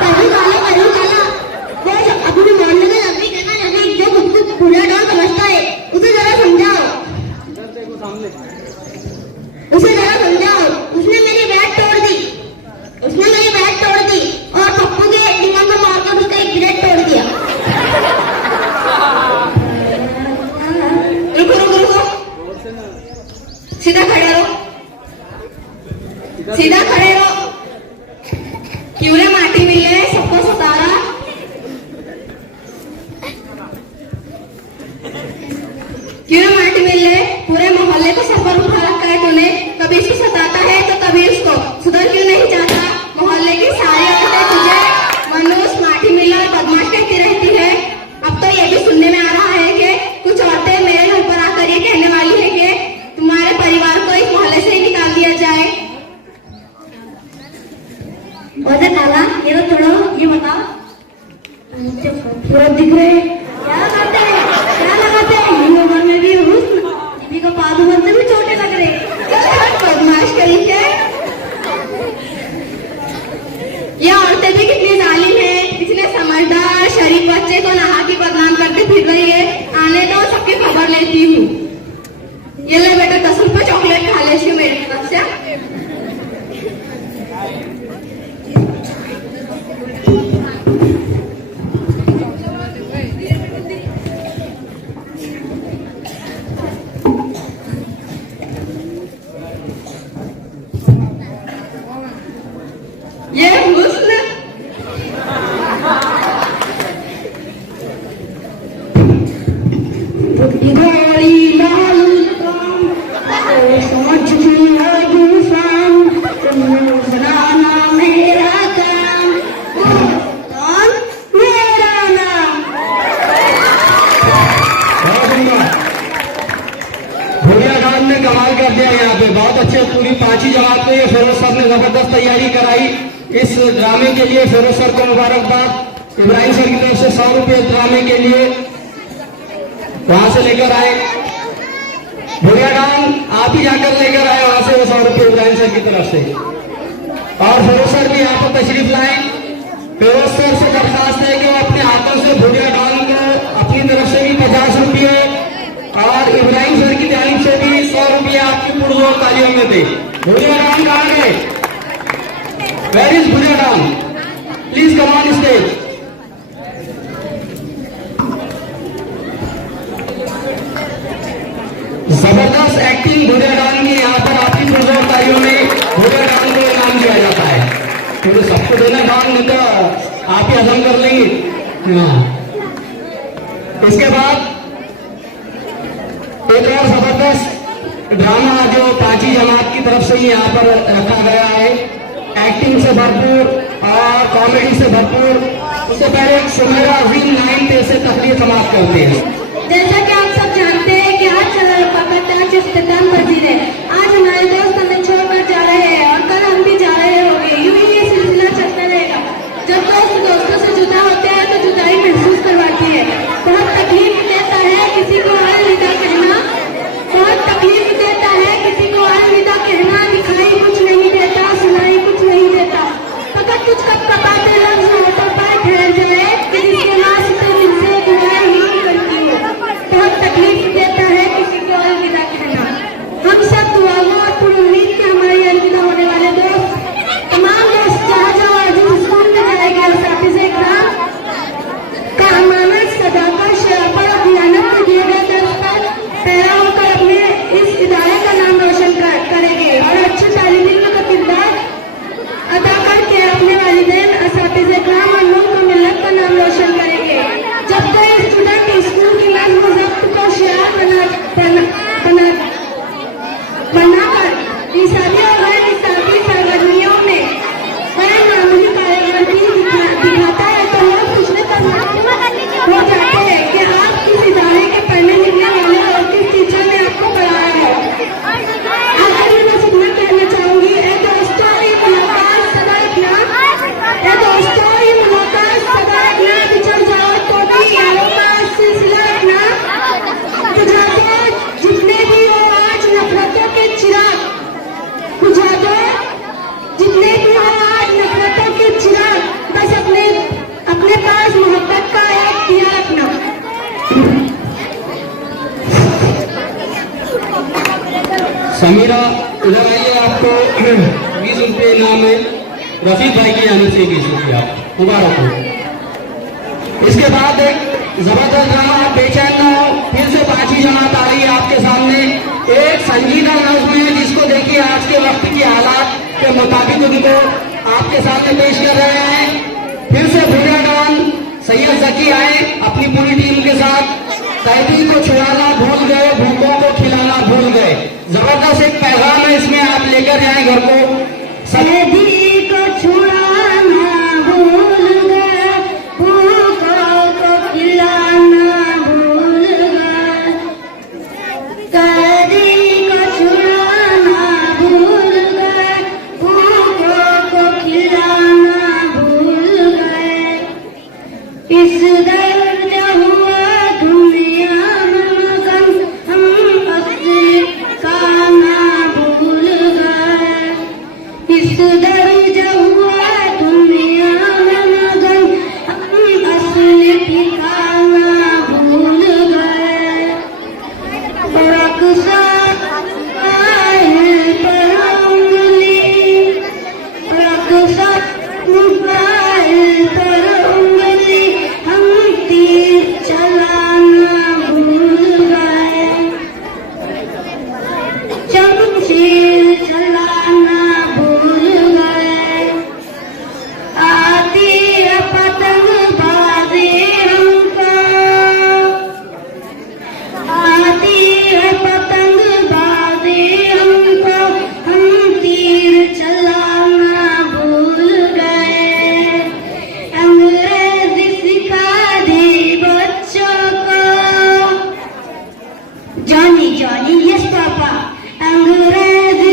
करू काला, करू काला। वो अपने मोहल्ले में लग भी कहना नहीं, जो खुद को पूरा डाल समझता है, उसे जरा समझाओ, उसे जरा समझाओ। उसने मेरी बैट तोड़ दी, उसने मेरी बैट तोड़ दी और पप्पू के दिमाग में मारकर उसका एक ब्रेड तोड़ दिया। रुको, सीधा खड़े रहो, सीधा खड़े रहो। क्यों रे माटी मिले सबको सतारा? क्यों रे माटी मिले पूरे मोहल्ले को सर पर उठा रखा है तूने। कभी इसको सताता है तो कभी उसको। सुधर क्यों नहीं चाहता? मोहल्ले की सारी औरतें तुझे मनुष्य, माटी मिला और बदमाश कहती रहती है। अब तो ये भी सुनने में आ रहा है कि कुछ औरतें मेरे घर पर आकर ये कहने वाली है कि तुम्हारे परिवार को इस मोहल्ले से ही निकाल दिया जाए। और काला ये तो थोड़ा ये बता, पूरा दिख रहे क्या लगाते हैं, क्या लगाते हैं? ये उम्र में भी हुस्न, बीबी को पादू बनते भी छोटे लग रहे। बदमाश करी क्या? ये औरतें भी कितनी जालिम है, इसलिए समझदार शरीफ बच्चे को नहा के बदनाम करके फिर रही है। आने दो, सबकी खबर लेती हूँ। ये ले बेटा 10 रुपए चॉकलेट खा ले इसकी मेरी तरफ से। ये हुस्न घोड़ी लाल समझ बनाना मेरा काम, कौन मेरा नाम। भूलिया खान ने कमाल कर दिया यहाँ पे, बहुत अच्छे। पूरी 5वीं जमात में ये फिरोज सर ने जबरदस्त तैयारी कराई इस ड्रामे के लिए। फिरोज सर को मुबारकबाद। इब्राहिम सर की तरफ से 100 रुपये ड्रामे के लिए वहां से लेकर आए। भूलिया खान आप ही जाकर लेकर आए वहां से वो 100 रुपये इब्राहिम सर की तरफ से। और फिरोज सर भी यहाँ पर तशरीफ लाए। फिरोज सर से दरखास्त है कि वो अपने हाथों से भूलिया खान को अपनी तरफ से भी 50 रुपये और इब्राहिम सर की जानिब से भी 100 रुपये आपकी पुरजोर तालियों में दे। भूलिया खान कहाँ गए? Where is Bhuliya Khan? Please come on stage. जबरदस्त एक्टिंग भूलिया खान की यहाँ पर आपकी पुरजोर तालियों में भूलिया खान को इनाम दिया जाता है। क्योंकि सबको देना काम नहीं तो आप ही हजम कर लेंगे। हाँ, इसके बाद एक और जबरदस्त ड्रामा जो 5वीं जमात की तरफ से यहाँ पर रखा गया है, एक्टिंग से भरपूर और कॉमेडी से भरपूर। उससे पहले एक सुनहरा अजीम 9 से तकरीर समाप्त करते हैं। जैसा कि आप सब जानते हैं कि आज पाकिस्तान इख्तिताम पजीर है। आज हमारे दोस्त हमें छोड़कर जा रहे हैं और कल हम भी जा रहे होंगे। यूं ही ये सिलसिला चलता रहेगा। जब दोस्त दोस्तों से जुदा होते हैं तो जुदाई महसूस करवाती है। बहुत तकलीफ देता है किसी को अलविदा कहना, बहुत तकलीफ देता है किसी समीरा इधर आइए, आपको 20 रुपये इनाम है रफीक भाई की जाने से 20 रुपया मुबारक हो। इसके बाद एक जबरदस्त ड्रामा, आप बेचैन न हो, फिर से 5वीं जमात आ रही है आपके सामने। एक संजीदा नज़्म है जिसको देखिए आज के वक्त की हालात के मुताबिक उनको आपके सामने पेश कर रहे हैं। फिर से भूरा डान सैयद जकी आए अपनी पूरी टीम के साथ। कैदी को छुड़ाना भूल गए, भूखों को खिलाना भूल गए। जबरदस्त एक पैगाम है, इसमें आप लेकर जाएं घर को। कैदी को छुड़ाना भूल गए, भूखों को खिलाना भूल गए। कैदी को छुड़ाना भूल गए, भूखों को खिलाना भूल गए। इस दर्द हुआ दुनिया में गम, हम असली खाना भूल गए। इस दर्द हुआ दुनिया में गम, हम असली ठिकाना भूल गए। रक्सा पायल पर उंगली, रक्सा पायल पर उंगली, हम तीर चलाना भूल गए। शमशीर चलाना भूल गए। आती है पतंगबाजी हमको, आती है पतंगबाजी हमको, हम तीर चलाना भूल गए। अंग्रेजी सिखा दी बच्चों को, जॉनी जॉनी यस पापा, अंग्रेजी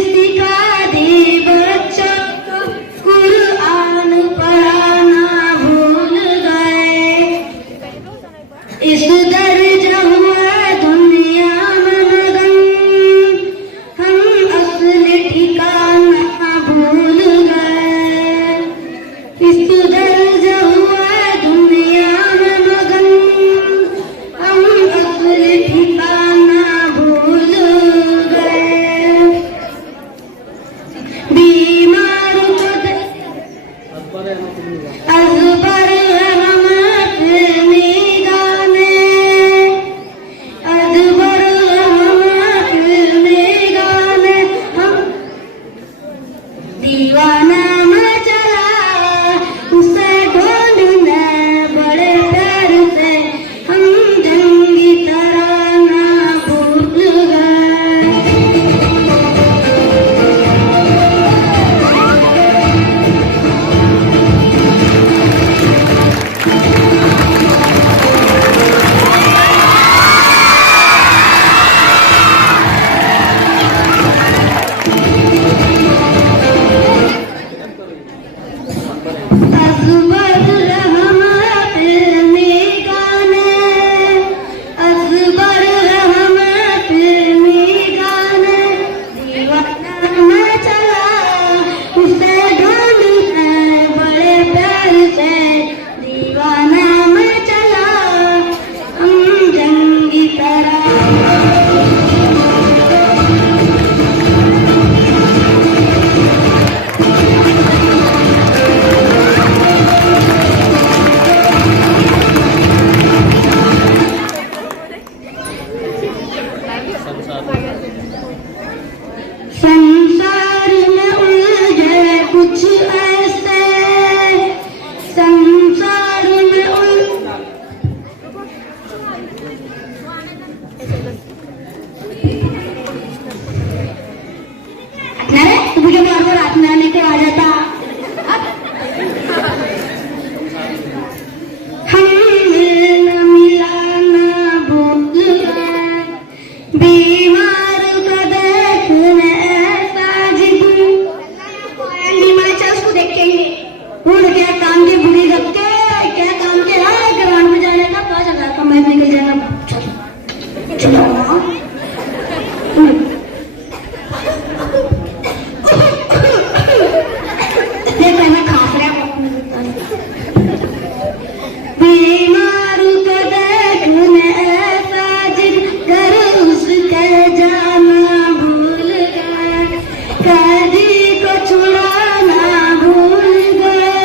कैदी को छुड़ाना भूल गए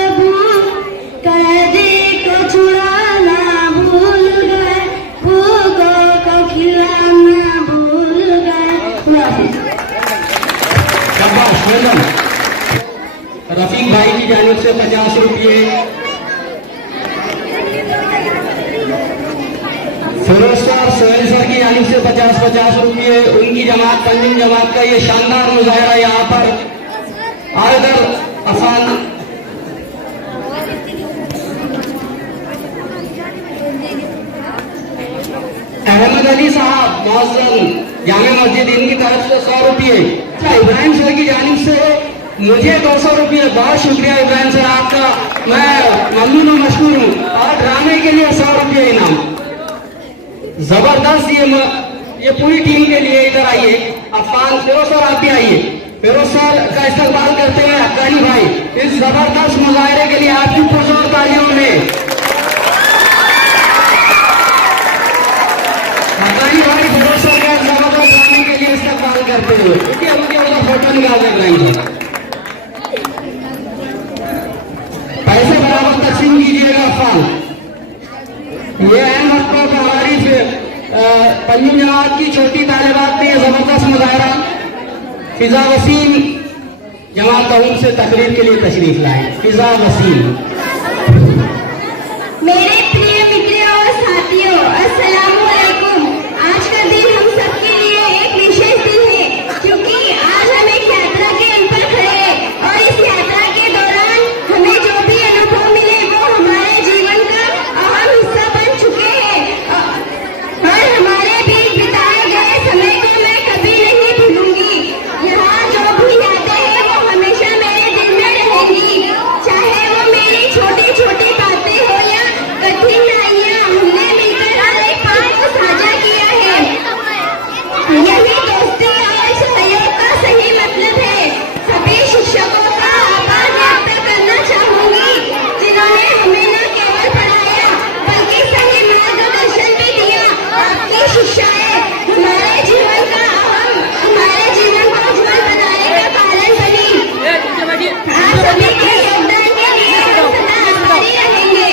कैदी को छुड़ाना भूल गए, भूखों को खिलाना भूल गए। शाबाश वेलकम। रफीक भाई की जानिब से 50 रुपये, फिरोज सर सोहेल सर की जानिब से 50-50 रुपये। उनकी जमात पंजिम जमात का ये शानदार मुजाहरा यहाँ पर आयदर आसान अहमद अली साहब मौजूद जामे मस्जिद, इनकी तरफ से 100 रुपये। इब्राहिम सर की जानिब से मुझे 200 रुपये। बहुत शुक्रिया इब्राहिम सर आपका, मैं ममनून और मशकूर हूँ। और ड्रामे के लिए 100 रुपये इनाम। जबरदस्त ये पूरी टीम के लिए। इधर आइए अफान, फिरोज सर आप भी आइए। फिरोज सर का इस्तेमाल करते हैं अफगानी भाई इस जबरदस्त मुजाहरे के लिए आपकी पुरजोर तालियों में। अफगानी भाई फिरोज सर का जबरदस्त ड्रामे के लिए इस्तेमाल करते हुए, क्योंकि हम उनके उधर फोटो निकाल दे रहे हैं। पैसे बराबर तकसीम कीजिएगा अफान। ये अहम वक्त पर हमारी पंजिम जमात की छोटी तालिबात ने जबरदस्त मुजाहरा फिजा वसीम जमात कौम से तकरीर के लिए तशरीफ लाए। फिजा वसीम। मेरे प्रिय मित्रों और साथियों, अस्सलाम वालेकुम। आज का दिन हम सबके लिए एक विशेष दिन है, क्योंकि आज हम एक यात्रा के ऊपर खड़े हैं और इस यात्रा के दौरान हमें जो भी अनुभव मिले वो हमारे जीवन का अहम हिस्सा बन चुके हैं। और हमारे बीच बिताए गए समय को मैं कभी नहीं भूलूंगी। यहाँ जो भी यादें हैं वो हमेशा मेरे दिल में रहेंगी, चाहे वो मेरी छोटी छोटी बातें हो या कठिनाइयाँ। हमने मिलकर हर एक पल को साझा किया है। यही दोस्ती और सहयोग का सही मतलब है। सभी शिक्षकों का आभार व्यक्त करना चाहूंगी, जिन्होंने हमें न केवल पढ़ाया बल्कि सही मार्गदर्शन भी दिया। आपकी शिक्षाएं हमारे जीवन को उज्जवल बनाने का कारण बनी। आप सभी के योगदान के लिए हम सदा आभारी रहेंगे।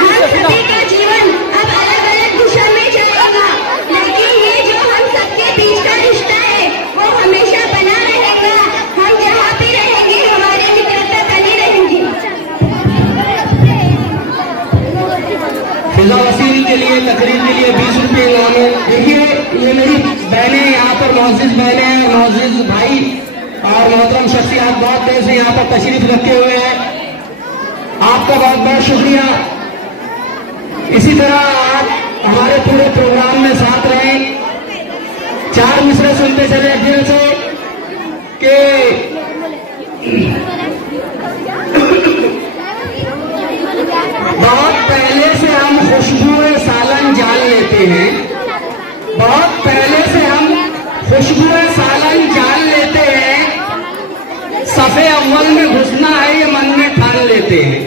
हम सभी का जीवन अब अलग अलग दिशा में जाएगा, लेकिन ये जो हम सबके बीच का रिश्ता है वो हमेशा बना रहेगा। हम जहाँ भी रहेंगे हमारी मित्रता बनी रहेगी। फिजा वसीम के लिए तकरीर के लिए 20 रुपये इनाम है। देखिए ये मेरी बहनें यहाँ पर मौजूद बहनें हैं, मौजूद भाई और मोहतरम शख्सियत बहुत देर से यहाँ पर तशरीफ रखे हुए हैं। आपका बहुत बहुत शुक्रिया। इसी तरह आप हमारे पूरे प्रोग्राम में साथ रहें। 4 मिसरे सुनते चले दिल से कि बहुत पहले से हम खुशबुए सालन जान लेते हैं। बहुत पहले से हम खुशबुए सालन जान लेते हैं। सफे अव्वल में घुसना है ये मन में ठान लेते हैं।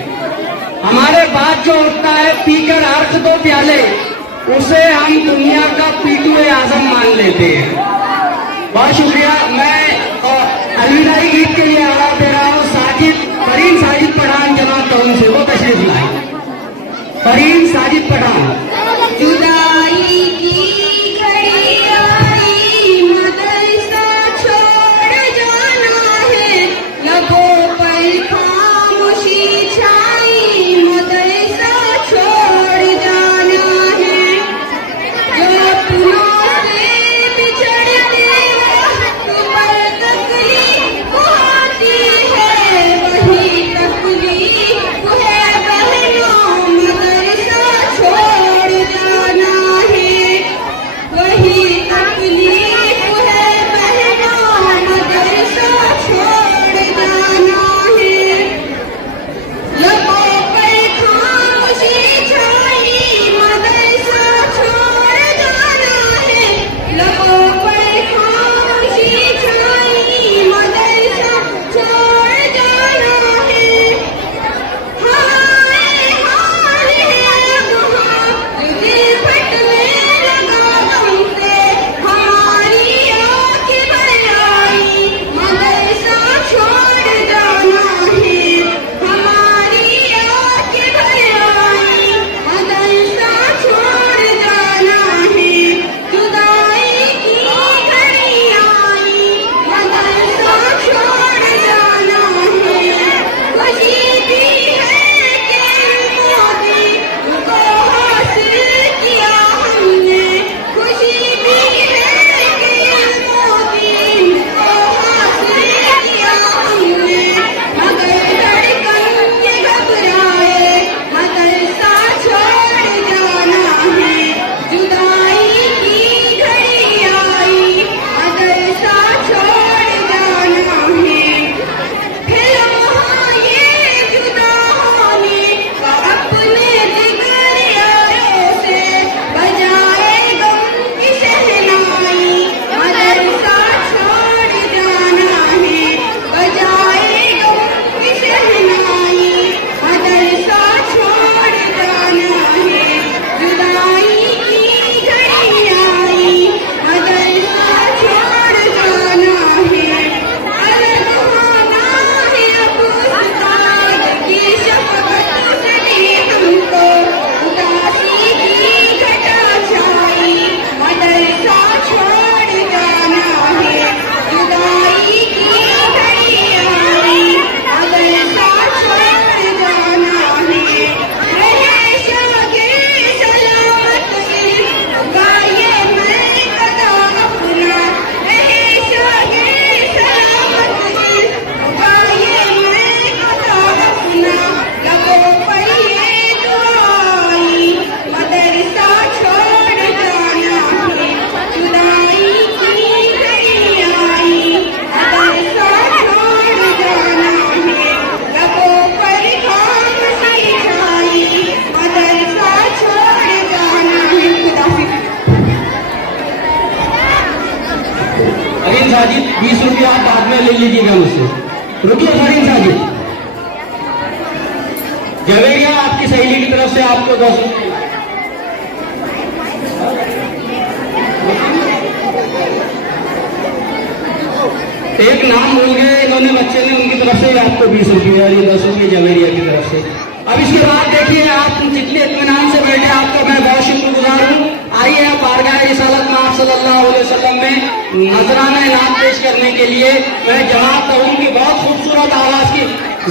हमारे बाद जो उठता है पीकर अर्क 2 प्याले, उसे हम दुनिया का पीटूए आजम मान लेते हैं। बहुत शुक्रिया। मैं अलविदाई गीत के लिए आवाज दे रहा हूँ फरीन साजिद पठान जनाब कौम से, वो तशरीफ लाए। फरीन साजिद पठान। जुदाई की घड़ी आई, मदरसा छोड़ जाना है, लबों पर खामोशी छाई, मदरसा छोड़ जाना है। जो अपनों से बिछड़ते वक्त पर तकलीफ होती है, वही तकलीफ है बहनों, मदरसा छोड़ फरीन साजिद 20 रुपये आप बाद में ले लीजिएगा मुझसे। रुकिए फरीन साजिद। जवेरिया आपकी सहेली की तरफ से आपको 10 रुपये। एक नाम बोल गए इन्होंने बच्चे ने, उनकी तरफ से आपको 20 रुपये और ये 10 रुपये जवेरिया की तरफ से। अब इसके बाद देखिए आप जितने इत्मीनान से बैठे आपको मैं बहुत शुक्रगुजार हूँ। आइए आप बारगाह रिसालत में आप सल्लल्लाहु अलैहि वसल्लम में नजराना नाम पेश करने के लिए मैं जवाब करूँ कि बहुत खूबसूरत आवाज की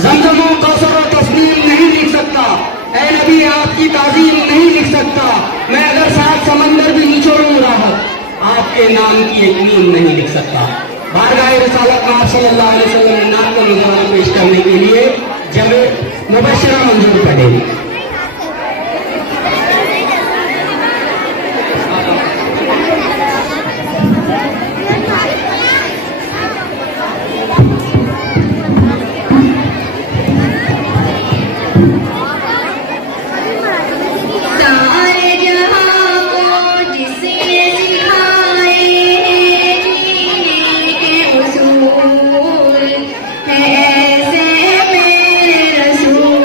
ज़मज़म और कौसर और तस्नीम नहीं लिख सकता, ऐ नबी आपकी ताज़ीम नहीं लिख सकता, मैं अगर 7 समंदर भी निचोड़ूं राहत, आपके नाम की एक नींद नहीं लिख सकता। बारगाह रिसालत में आप सल्लल्लाहु अलैहि वसल्लम ने नाम का नजराना पेश करने के लिए जब मुबश्शिरा मंजूर पढ़ेगी। सारे जहां को जिसने सिखाए जीने के उसूल है, ऐसे मेरे रसूल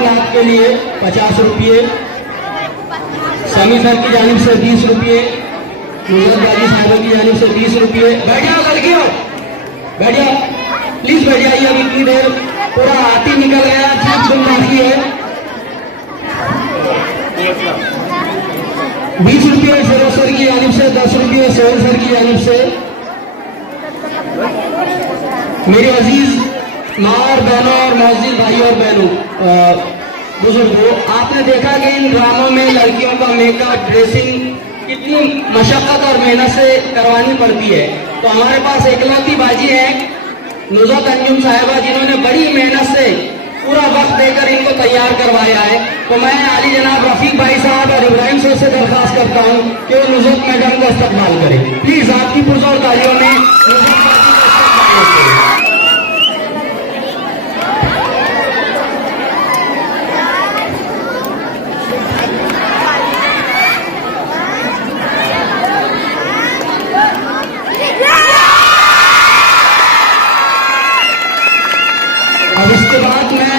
नाथ के लिए 50 रुपये, समी सर की जानिब से 20 रुपये, नुसरत गाजी साहब की जानिब से 20 रुपये। बैठ जाओ लड़कियों, बैठ जाओ, प्लीज बैठ जाइए। अब इतनी देर पूरा हाथी निकल गया, चीज सुन बाकी है। 20 रुपये फिरोज सर की जानिब से, 10 रुपये सोहन सर की जानिब से। मेरे अजीज माँ और बहनों और मौजूद भाई और बहनों, बुजुर्गों, आपने देखा कि इन ड्रामों में लड़कियों का मेकअप, ड्रेसिंग कितनी मशक्कत और मेहनत से करवानी पड़ती है। तो हमारे पास एकलौती बाजी है नुसरत अंजुम साहिबा, जिन्होंने बड़ी मेहनत से पूरा वक्त देकर इनको तैयार करवाया है। तो मैं आली जनाब रफीक भाई साहब और इब्राहिम सर से दरख्वास्त करता हूँ कि वो नुसरत मैडम का इस्तकबाल करें। प्लीज आपकी पुरजोर तालियों में नुसरत बाजी का इस्तकबाल करें। अब इसके बाद मैं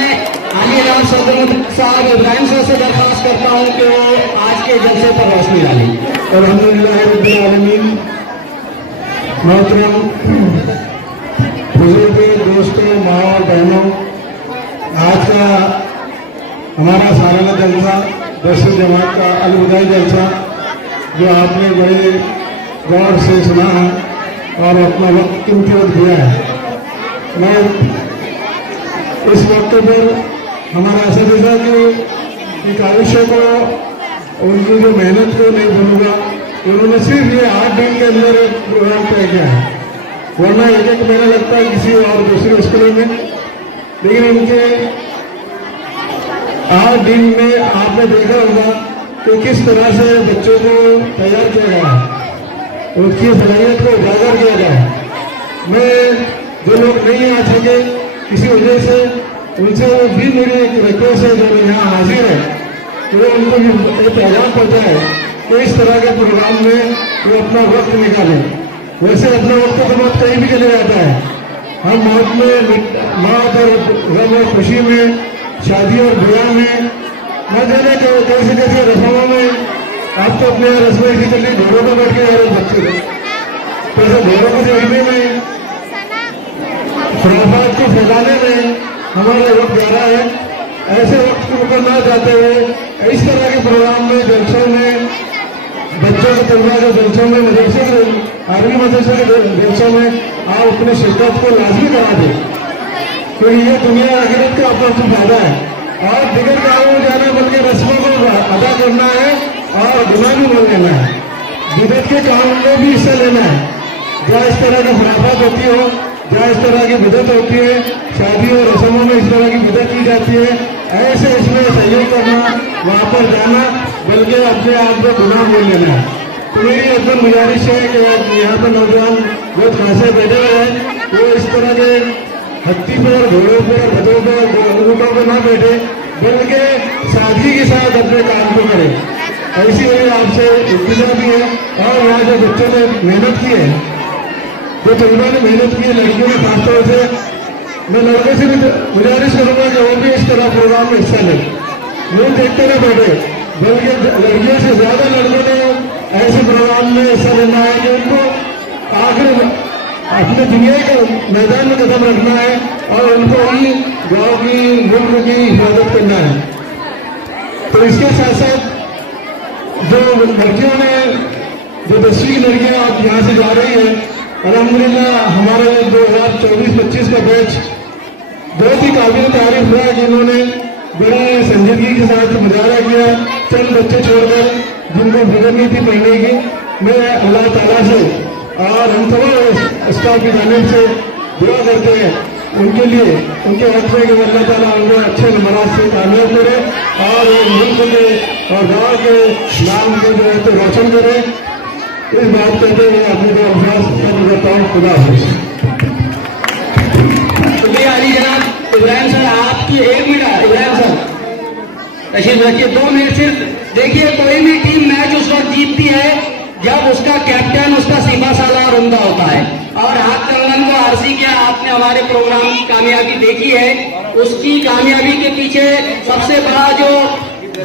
आली जनाब सदर साहब इब्राहिम सर से दरख्वास्त करता हूँ कि वो आज के जलसे पर रोशनी डालें। अल्हम्दुलिल्लाह रब्बिल आलमीन। मोहतरम बुजुर्ग, दोस्तों, माँ और बहनों, आज का हमारा सालाना जलसा दरस जमात का अलविदाई जलसा जो आपने बड़े गौर से सुना है और अपना वक्त कीमती वक्त दिया है। मैं इस मौके पर हमारा ऐसा देखा कि काविशों को, उनकी जो मेहनत को नहीं भूलूंगा। उन्होंने सिर्फ ये 8 दिन के अंदर एक प्रोग्राम तय किया है, वरना एक महीना लगता है किसी और दूसरे स्कूलों में। लेकिन इनके 8 दिन में आपने देखा होगा कि किस तरह से बच्चों को तैयार किया गया है, उनकी सलाहियत को उजागर किया गया है। मैं जो लोग नहीं आ सके किसी वजह से, उनसे भी मेरी एक रिक्वेस्ट है, जो यहाँ हाजिर है, तो उनको भी एक पैगाम पहुंचा है कि इस तरह के प्रोग्राम में वो अपना वक्त निकालें। वैसे अपना वक्त तो बहुत कहीं भी चले जाता है। हम मौत में, मौत और गम और खुशी में, शादी और ब्याह में, न जाने कैसे कैसे रस्मों में, आप तो अपने रस्में इसी चलिए घोड़ों पर बैठ के जा रहे बच्चे, तो ऐसे घोड़ों को देखने में, खुराफात को फैलाने में हमारा वक्त जा रहा है। ऐसे वक्त के ऊपर न जाते हुए इस तरह के प्रोग्राम में, जलसों में, बच्चों के तलबा के जलसों में, मदरसे के, आर्मी मदरसे के जलसों में आप अपनी शिरकत को लाजमी करा दें, क्योंकि ये दुनिया आखिरत का अपना फायदा है। और दिगर कामों में जाना बल्कि रस्मों को अदा करना है और गुनाह भी बोल लेना है। बिदअत के काम में भी हिस्सा लेना है। जहाँ इस तरह की खुराफात होती हो, जहाँ इस तरह की बिदअत होती है, शादी और रस्मों में इस तरह की बिदअत की जाती है, ऐसे इसमें सहयोग करना, वहाँ पर जाना, बल्कि अपने आप को गुनाह बोल लेना है। तो मेरी एकदम गुजारिश है कि यहाँ पर नौजवान बहुत खासे बैठे हुए हैं, वो इस तरह के हत्ती पर, घोड़ों पर, गधों पर, ऊँटों पर ना बैठे, बल्कि सादगी के साथ अपने काम को करें। ऐसी मेरी आपसे इल्तिजा भी है। और यहाँ जो बच्चों ने मेहनत की है, जो तलबा ने मेहनत की है, लड़कियों ने खासतौर से, मैं लड़के से भी गुजारिश करूंगा कि वो भी इस तरह प्रोग्राम में हिस्सा लें, वो देखते ना बैठे, बल्कि लड़कियों से ज्यादा लड़कों ने ऐसे प्रोग्राम में हिस्सा लेना है कि उनको आखिर अपने दुनिया के मैदान में कदम रखना है और उनको ही गाँव की, मुल्क की हिफाजत करना है। तो इसके साथ साथ जो लड़कियों ने, जो 10वीं लड़कियां आज यहाँ से जा रही है, अल्हम्दुलिल्लाह हमारे 2024-25 का बैच बहुत ही काबिल तारीफ हुआ है, जिन्होंने बड़े संजीदगी के साथ मुजाहरा किया। चंद बच्चे छोड़कर जिनको फिक्र नहीं थी पढ़ने की, मैं अल्लाह ताला से और हम तमाम स्टाफ की जानिब से दुआ करते हैं उनके लिए, उनके हक में कि अल्लाह ताला उनको अच्छे नंबरात से कामयाब करे और मुल्क के और गाँव के नाम को जो है तो रोशन करे। इस बात कहते हुए अपने को अभ्यास करता हूँ। खुदा हाफिज़। शुक्रिया अली जनाब। इब्राहिम सर आपकी 1 मिनट, इब्राहिम सर तशरीफ रखिए, 2 मिनट सिर्फ। देखिए कोई भी टीम मैच उस वक्त जीतती है जब उसका कैप्टन उसका सीमा सालार उम्दा होता है, और हाथ कंगन को आरसी किया। आपने हमारे प्रोग्राम की कामयाबी देखी है। उसकी कामयाबी के पीछे सबसे बड़ा जो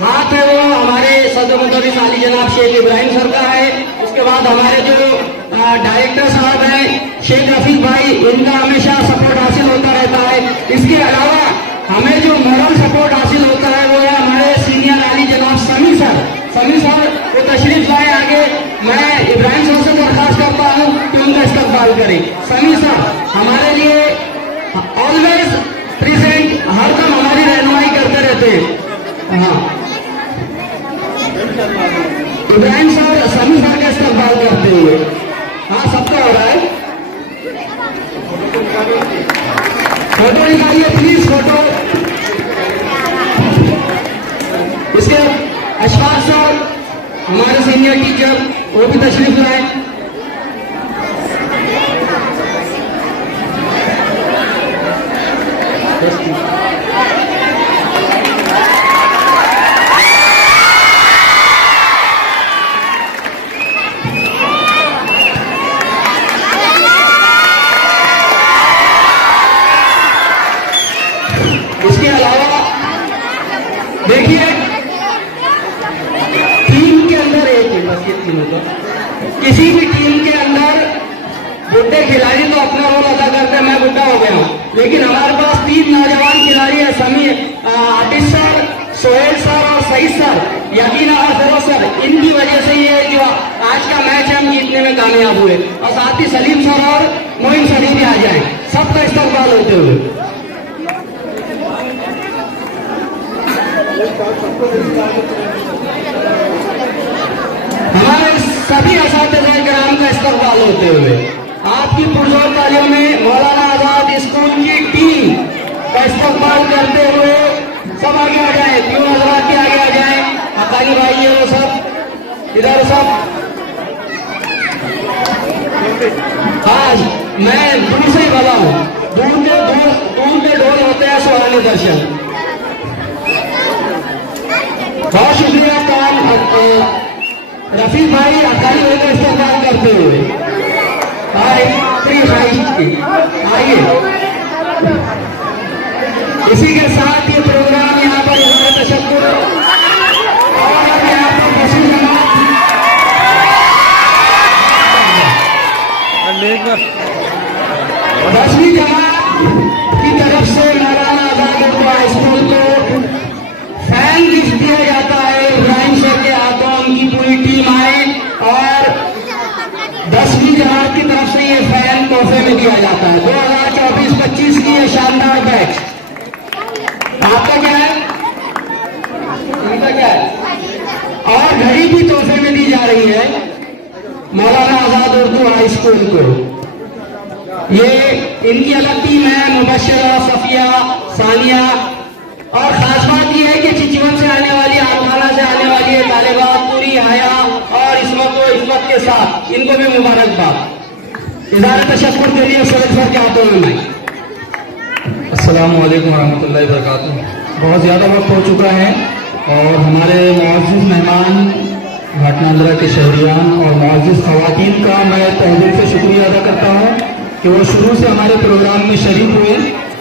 हाथ है वो हमारे सदर मुदर्रिस आली जनाब शेख इब्राहिम सर का है। उसके बाद हमारे जो डायरेक्टर साहब हैं शेख रफीक भाई, इनका हमेशा सपोर्ट हासिल होता रहता है। इसके अलावा हमें जो मॉरल सपोर्ट हासिल होता है वो है हमारे सीनियर आली जनाब समी सर वो तशरीफ लाए आगे। मैं इब्राहिम सर से दरखास्त करता हूँ कि उनका इस्तकबाल करें। समी सर हमारे लिए ऑलवेज प्रेजेंट, हरदम हमारी रहनुमाई करते रहते हैं। हाँ, इब्राहिम सर समी सर का इस्तकबाल करते हुए। हाँ, सबका हो रहा है। फोटो निकालिए प्लीज, फोटो। इसके अशफाक सर हमारे सीनियर टीचर, वो भी तशरीफ लाए। इसके अलावा देखिए टीम के अंदर एक ही बस, ये तीनों का किसी भी टीम के अंदर बुढ़े खिलाड़ी तो अपना रोल अदा करते हैं। मैं बुढ़ा हो गया हूँ, लेकिन हमारे पास 3 नौजवान खिलाड़ी है, समी आतिश सर, सोहेल सर और सईद सर, यकीन और फिरोज सर। इनकी वजह से ये जो आज का मैच हम जीतने में कामयाब हुए। और साथ ही सलीम सर और मोइन सर भी आ जाए, सबका इस्तकबाल होते हुए। हमारे सभी असातिज़ा किराम का इस्तकबाल होते हुए आपकी पुरजोर तालियों में मौलाना आजाद स्कूल की टीम का इस्तकबाल करते हुए सब आगे आ जाए, क्यों हजरात के आगे आ जाए। हकानी भाई ये वो सब इधर सब। आज मैं दूर से ही बोला हूँ, दूर के ढोल होते हैं सुहाने दर्शन। बहुत शुक्रिया काम रफीक भाई अकाली भाई का इस्तेमाल करते हुए। आइए, इसी के साथ ये प्रोग्राम यहाँ पर इज़हार तशक्कुर और यहाँ पर दसवीं जमात की तरफ से मौलाना आजाद उर्दू हाई स्कूल को फैन गिफ्ट दिया जाता है। इब्राहिम सर के हाथों उनकी पूरी टीम आए और 10वीं जमात की तरफ से ये फैन तोहफे में दिया जाता है। 2024-25 की ये शानदार बैच। आपका क्या है? इनका क्या है? और घड़ी भी तोहफे में दी जा रही है मौलाना आजाद उर्दू हाई स्कूल को। ये इनकी अलग टीम है, मुबश्शिरा, सफिया, सानिया। और खास बात यह है कि चिचवन से आने वाली, आलमाना से आने वाली है तालिबा पूरी हया और इस्मत के साथ, इनको भी मुबारकबाद। इज़हार तशक्कुर के लिए सोहेल सर के हाथों में माइक। अस्सलामु अलैकुम रहमतुल्लाहि व बरकातुहू। बहुत ज़्यादा वक्त हो चुका है और हमारे मुअज़्ज़िज़ मेहमान घाटनांदरा के शहरियान और मुअज़्ज़िज़ ख़वातीन का मैं तहे दिल से शुक्रिया अदा करता हूँ कि वो शुरू से हमारे प्रोग्राम में शरीक हुए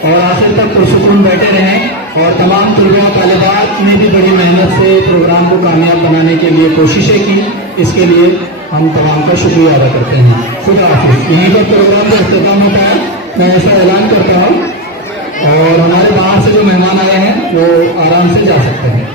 और आखिर तक पुरसुकून बैठे रहें। और तमाम तलबा तालिबात ने भी बड़ी मेहनत से प्रोग्राम को कामयाब बनाने के लिए कोशिशें की। इसके लिए हम तमाम का शुक्रिया अदा करते हैं। खुदा हाफिज़। यहीं पर प्रोग्राम का इख्तिताम होता है, मैं ऐसा ऐलान करता हूँ और हमारे बाहर से जो मेहमान आए हैं वो आराम से जा सकते हैं।